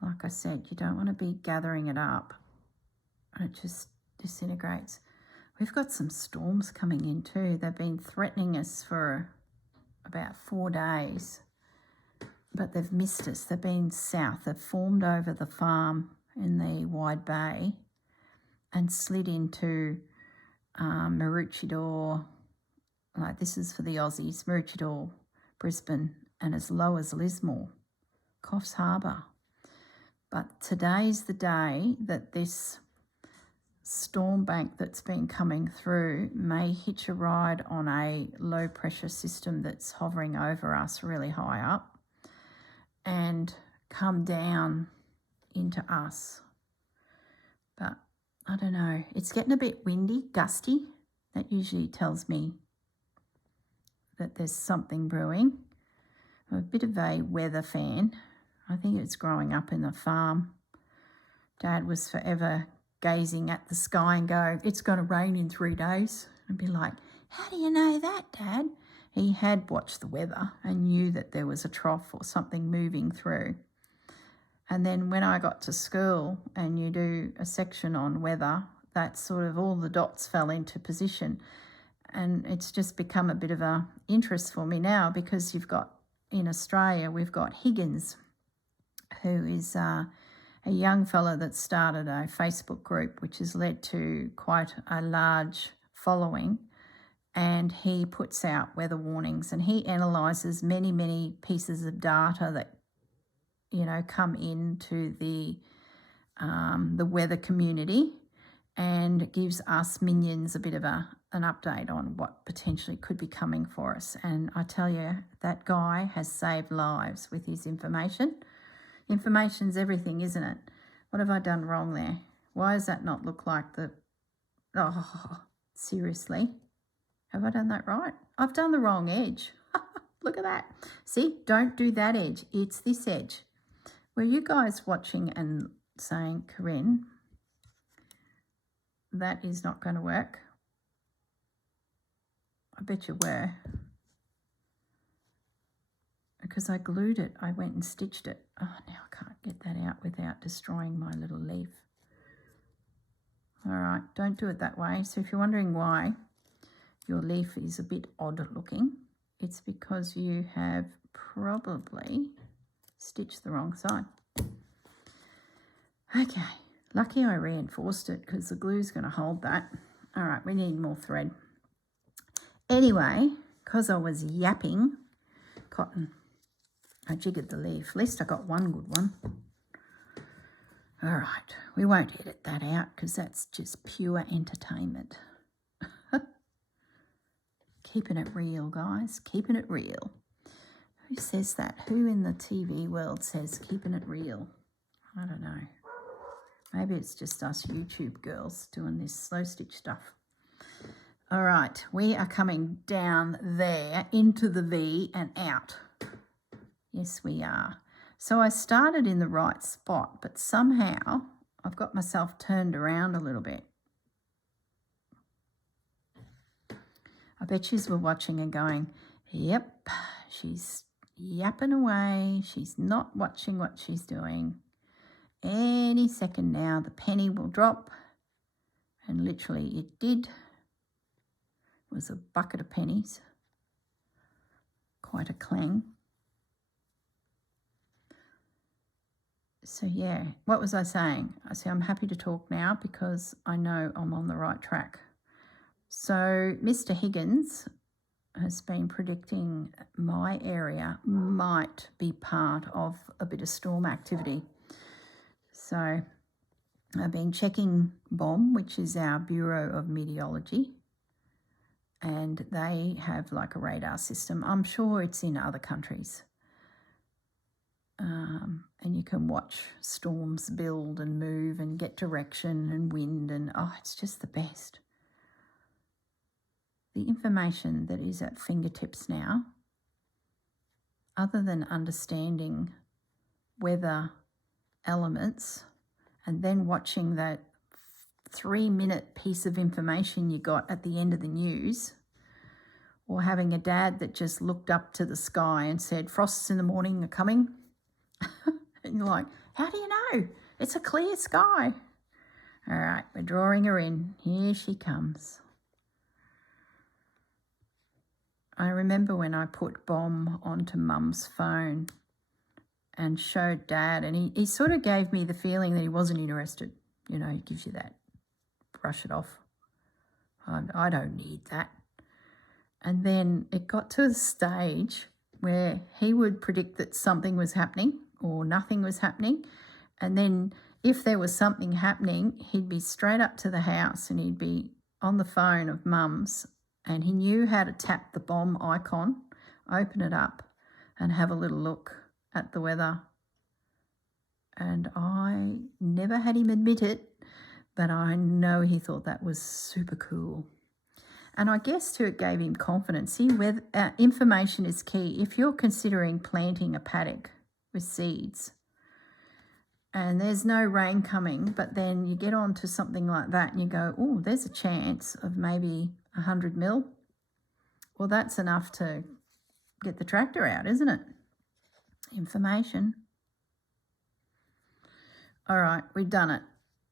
Like I said, you don't want to be gathering it up and it just disintegrates. We've got some storms coming in too. They've been threatening us for about 4 days, but they've missed us. They've been south. They've formed over the farm in the Wide Bay and slid into Maroochydore. Like this is for the Aussies, Maroochydore, Brisbane, and as low as Lismore, Coffs Harbour. But today's the day that this storm bank that's been coming through may hitch a ride on a low pressure system that's hovering over us really high up and come down into us. But I don't know, it's getting a bit windy, gusty. That usually tells me that there's something brewing. I'm a bit of a weather fan. I think it's growing up in the farm. Dad was forever gazing at the sky and go, it's going to rain in 3 days. I'd be like, how do you know that, Dad? He had watched the weather and knew that there was a trough or something moving through. And then when I got to school and you do a section on weather, that sort of all the dots fell into position. And it's just become a bit of a interest for me now, because you've got, in Australia, we've got Higgins, who is a young fella that started a Facebook group, which has led to quite a large following. And he puts out weather warnings, and he analyses many, many pieces of data that, you know, come into the weather community, and gives us minions a bit of an update on what potentially could be coming for us. And I tell you, that guy has saved lives with his information. Information's everything, isn't it? What have I done wrong there? Why does that not look like the... Oh, seriously? Have I done that right? I've done the wrong edge. Look at that. See, don't do that edge. It's this edge. Were you guys watching and saying, Corrine, that is not going to work? I bet you were. Because I glued it. I went and stitched it. Oh, now I can't get that out without destroying my little leaf. All right, don't do it that way. So if you're wondering why your leaf is a bit odd looking, it's because you have probably stitched the wrong side. Okay, lucky I reinforced it, because the glue's going to hold that. All right, we need more thread. Anyway, because I was yapping cotton, I jiggered the leaf. At least I got one good one. All right, we won't edit that out, because that's just pure entertainment. Keeping it real, guys, keeping it real. Who says that? Who in the TV world says keeping it real? I don't know. Maybe it's just us YouTube girls doing this slow stitch stuff. All right, we are coming down there into the V and out. Yes, we are. So I started in the right spot, but somehow I've got myself turned around a little bit. I bet you were watching and going, yep, she's yapping away. She's not watching what she's doing. Any second now, the penny will drop. And literally it did. It was a bucket of pennies. Quite a clang. So yeah, what was I saying? I say I'm happy to talk now because I know I'm on the right track. So Mr. Higgins has been predicting my area might be part of a bit of storm activity. So I've been checking BOM, which is our Bureau of Meteorology, and they have like a radar system. I'm sure it's in other countries. And you can watch storms build and move and get direction and wind, and oh, it's just the best. The information that is at fingertips now, other than understanding weather elements and then watching that 3-minute piece of information you got at the end of the news, or having a dad that just looked up to the sky and said, frosts in the morning are coming. And you're like, how do you know? It's a clear sky. All right, we're drawing her in. Here she comes. I remember when I put BOM onto Mum's phone and showed Dad, and he sort of gave me the feeling that he wasn't interested. You know, he gives you that, brush it off. I don't need that. And then it got to the stage where he would predict that something was happening or nothing was happening. And then if there was something happening, he'd be straight up to the house and he'd be on the phone of Mum's, and he knew how to tap the BOM icon, open it up and have a little look at the weather. And I never had him admit it, but I know he thought that was super cool. And I guess too, it gave him confidence. See, where information is key. If you're considering planting a paddock with seeds and there's no rain coming, but then you get on to something like that and you go, oh, there's a chance of maybe 100 mil. Well, that's enough to get the tractor out, isn't it? Information. All right, we've done it.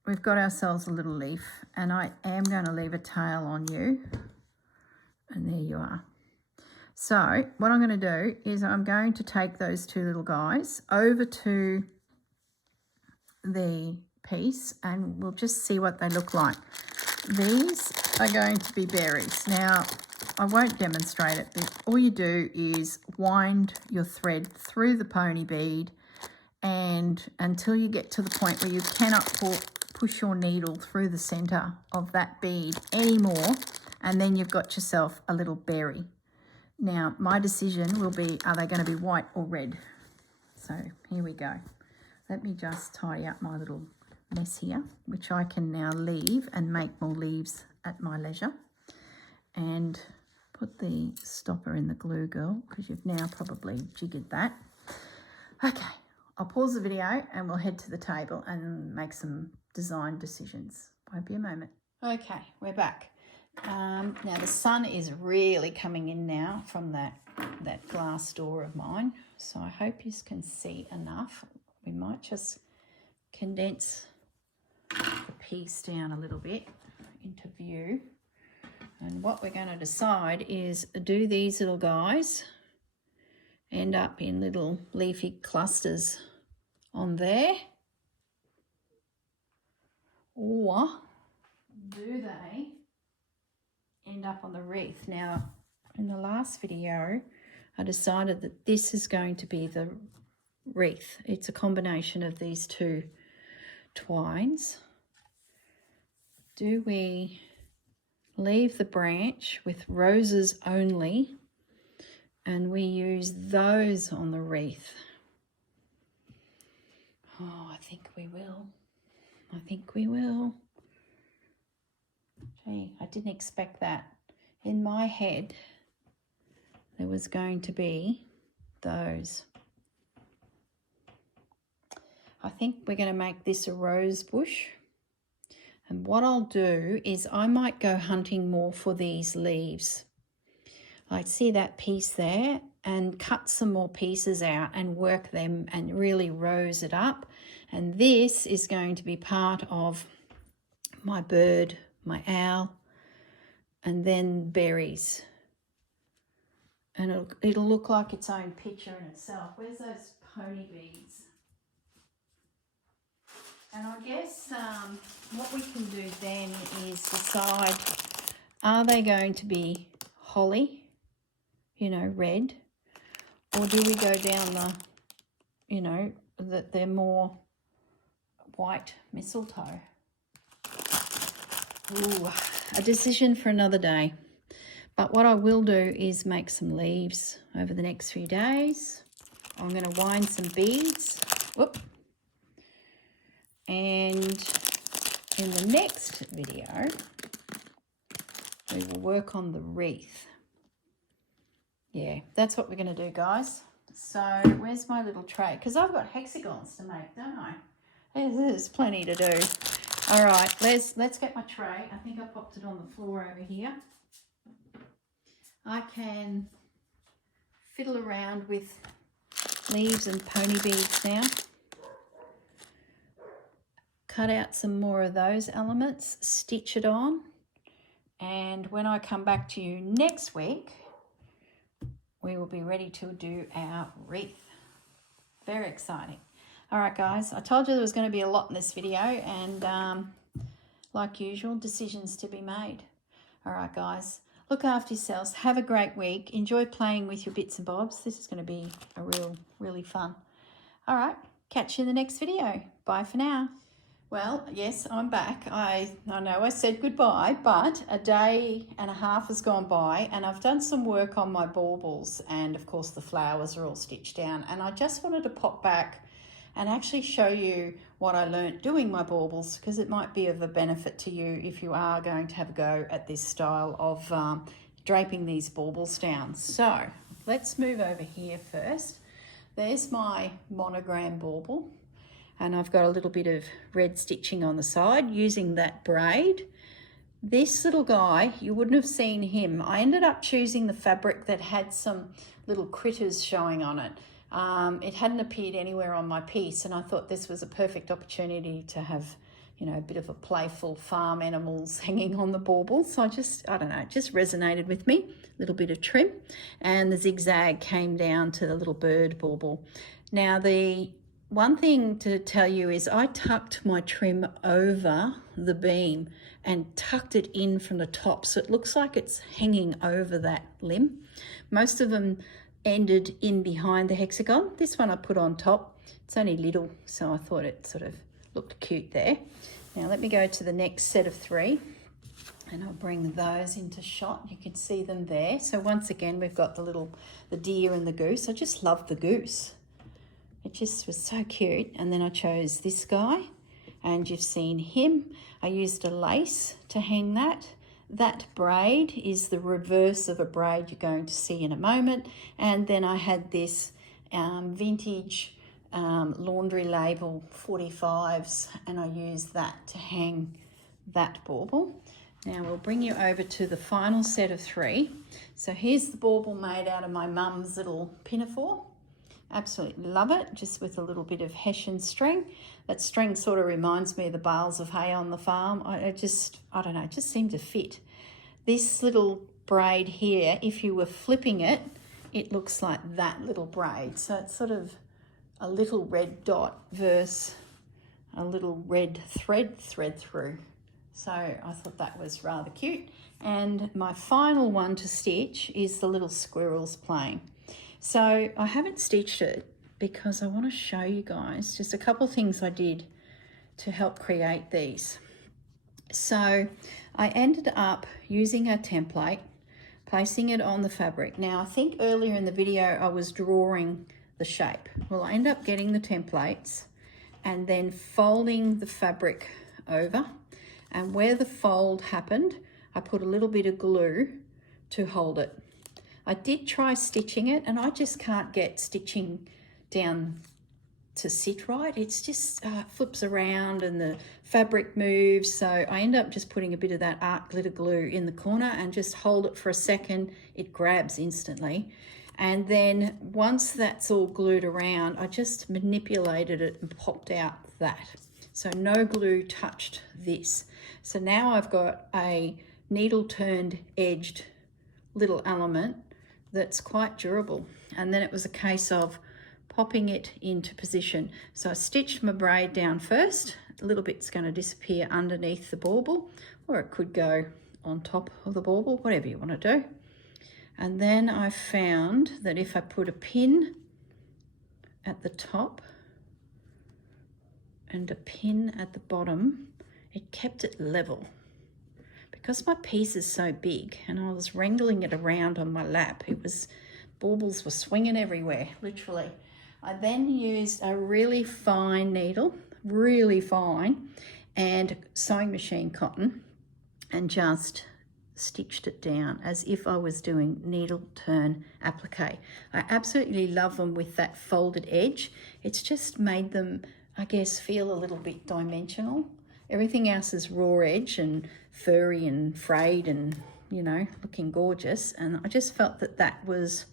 We've got ourselves a little leaf, and I am going to leave a tail on you. And there you are. So what I'm going to do is I'm going to take those two little guys over to the piece, and we'll just see what they look like. These are going to be berries. Now, I won't demonstrate it, but all you do is wind your thread through the pony bead and until you get to the point where you cannot push your needle through the centre of that bead anymore, and then you've got yourself a little berry. Now, my decision will be, are they going to be white or red? So here we go. Let me just tidy up my little mess here, which I can now leave and make more leaves at my leisure. And put the stopper in the glue, girl, because you've now probably jiggered that. Okay, I'll pause the video and we'll head to the table and make some design decisions. Won't be a moment. Okay, we're back. Now the sun is really coming in now from that glass door of mine, so I hope you can see enough. We might just condense the piece down a little bit into view. And what we're going to decide is, do these little guys end up in little leafy clusters on there, or do they end up on the wreath? Now, in the last video, I decided that this is going to be the wreath. It's a combination of these two twines. Do we leave the branch with roses only and we use those on the wreath? Oh, I think we will. I think we will. Gee, I didn't expect that. In my head, there was going to be those. I think we're going to make this a rose bush. And what I'll do is I might go hunting more for these leaves. I see that piece there, and cut some more pieces out and work them and really rose it up. And this is going to be part of my bird, my owl, and then berries. And it'll look like its own picture in itself. Where's those pony beads? And I guess what we can do then is decide, are they going to be holly, you know, red, or do we go down the, you know, that they're more white mistletoe? Ooh, a decision for another day. But what I will do is make some leaves over the next few days. I'm going to wind some beads. Whoop. And in the next video, we will work on the wreath. Yeah, that's what we're going to do, guys. So where's my little tray? Because I've got hexagons to make, don't I? There's plenty to do. All right, let's get my tray. I think I popped it on the floor over here. I can fiddle around with leaves and pony beads now. Cut out some more of those elements, stitch it on, and when I come back to you next week, we will be ready to do our wreath. Very exciting. All right, guys, I told you there was going to be a lot in this video, and like usual, decisions to be made. All right, guys, look after yourselves. Have a great week. Enjoy playing with your bits and bobs. This is going to be a really fun. All right, catch you in the next video. Bye for now. Well, yes, I'm back. I know I said goodbye, but a day and a half has gone by and I've done some work on my baubles, and of course the flowers are all stitched down, and I just wanted to pop back and actually show you what I learnt doing my baubles, because it might be of a benefit to you if you are going to have a go at this style of draping these baubles down. So let's move over here first. There's my monogram bauble, and I've got a little bit of red stitching on the side using that braid. This little guy, you wouldn't have seen him. I ended up choosing the fabric that had some little critters showing on it. It hadn't appeared anywhere on my piece, and I thought this was a perfect opportunity to have, you know, a bit of a playful farm animals hanging on the bauble. So I don't know, it just resonated with me. A little bit of trim, and the zigzag came down to the little bird bauble. Now, the one thing to tell you is I tucked my trim over the beam and tucked it in from the top, so it looks like it's hanging over that limb. Most of them ended in behind the hexagon. This one I put on top. It's only little, so I thought it sort of looked cute there. Now let me go to the next set of 3, and I'll bring those into shot. You can see them there. So once again, we've got the deer and the goose. I just love the goose. It just was so cute. And then I chose this guy, and you've seen him. I used a lace to hang that. That braid is the reverse of a braid you're going to see in a moment. And then I had this vintage laundry label 45s, and I used that to hang that bauble. Now we'll bring you over to the final set of 3. So here's the bauble made out of my mum's little pinafore. Absolutely love it, just with a little bit of hessian string. That string sort of reminds me of the bales of hay on the farm. I don't know, it just seemed to fit. This little braid here, if you were flipping it, it looks like that little braid. So it's sort of a little red dot versus a little red thread through. So I thought that was rather cute. And my final one to stitch is the little squirrels playing. So I haven't stitched it because I want to show you guys just a couple of things I did to help create these. So I ended up using a template, placing it on the fabric. Now I think earlier in the video I was drawing the shape. Well, I ended up getting the templates and then folding the fabric over, and where the fold happened, I put a little bit of glue to hold it. I did try stitching it, and I just can't get stitching down to sit right. It's just it flips around and the fabric moves. So I end up just putting a bit of that art glitter glue in the corner and just hold it for a second. It grabs instantly. And then once that's all glued around, I just manipulated it and popped out that. So no glue touched this. So now I've got a needle turned edged little element that's quite durable. And then it was a case of popping it into position. So I stitched my braid down first. A little bit's going to disappear underneath the bauble, or it could go on top of the bauble, whatever you want to do. And then I found that if I put a pin at the top and a pin at the bottom, it kept it level. Because my piece is so big and I was wrangling it around on my lap, baubles were swinging everywhere, literally. I then used a really fine needle, really fine, and sewing machine cotton, and just stitched it down as if I was doing needle turn applique. I absolutely love them with that folded edge. It's just made them, I guess, feel a little bit dimensional. Everything else is raw edge and furry and frayed and, you know, looking gorgeous. And I just felt that that was,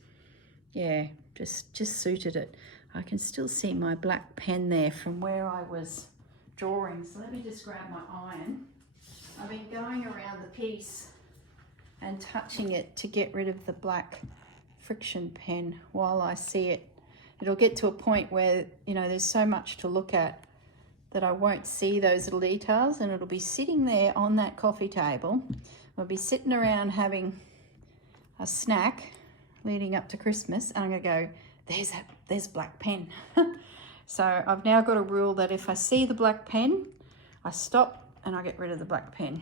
yeah, just suited it. I can still see my black pen there from where I was drawing. So let me just grab my iron. I've been going around the piece and touching it to get rid of the black friction pen while I see it. It'll get to a point where, you know, there's so much to look at that I won't see those little details, and it'll be sitting there on that coffee table. I'll be sitting around having a snack leading up to Christmas, and I'm gonna go, there's a black pen. So I've now got a rule that if I see the black pen, I stop and I get rid of the black pen.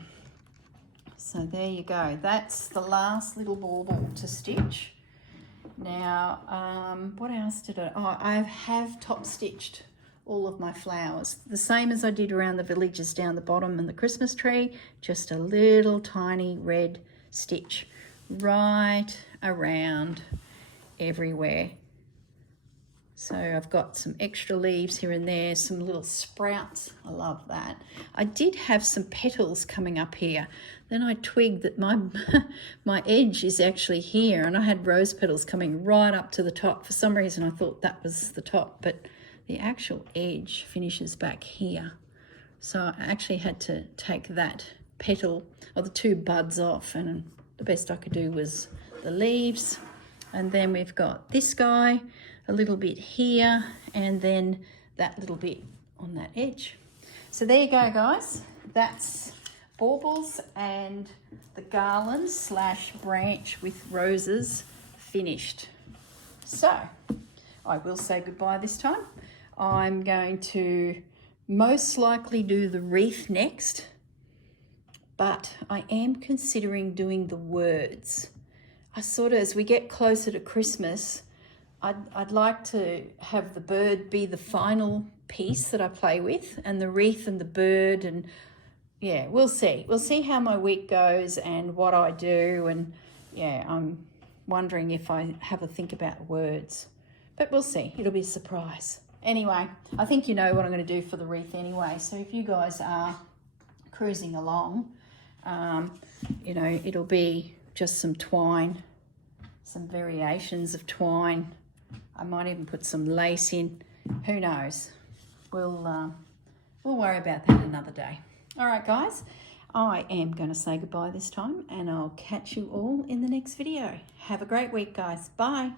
So there you go. That's the last little bauble to stitch. Now, what else did I have top stitched all of my flowers. The same as I did around the villages down the bottom and the Christmas tree, just a little tiny red stitch right around everywhere. So I've got some extra leaves here and there, some little sprouts. I love that. I did have some petals coming up here. Then I twigged that my edge is actually here, and I had rose petals coming right up to the top. For some reason I thought that was the top, but the actual edge finishes back here. So I actually had to take that petal, or the two buds off, and the best I could do was the leaves. And then we've got this guy, a little bit here, and then that little bit on that edge. So there you go, guys. That's baubles and the garland slash branch with roses finished. So I will say goodbye this time. I'm going to most likely do the wreath next, but I am considering doing the words. I sort of, as we get closer to Christmas, I'd like to have the bird be the final piece that I play with, and the wreath and the bird, and yeah, we'll see. We'll see how my week goes and what I do, and yeah, I'm wondering if I have a think about words, but we'll see. It'll be a surprise. Anyway, I think you know what I'm going to do for the wreath anyway, so if you guys are cruising along, you know, it'll be just some twine, some variations of twine. I might even put some lace in. Who knows? We'll worry about that another day. All right, guys, I am going to say goodbye this time, and I'll catch you all in the next video. Have a great week, guys. Bye.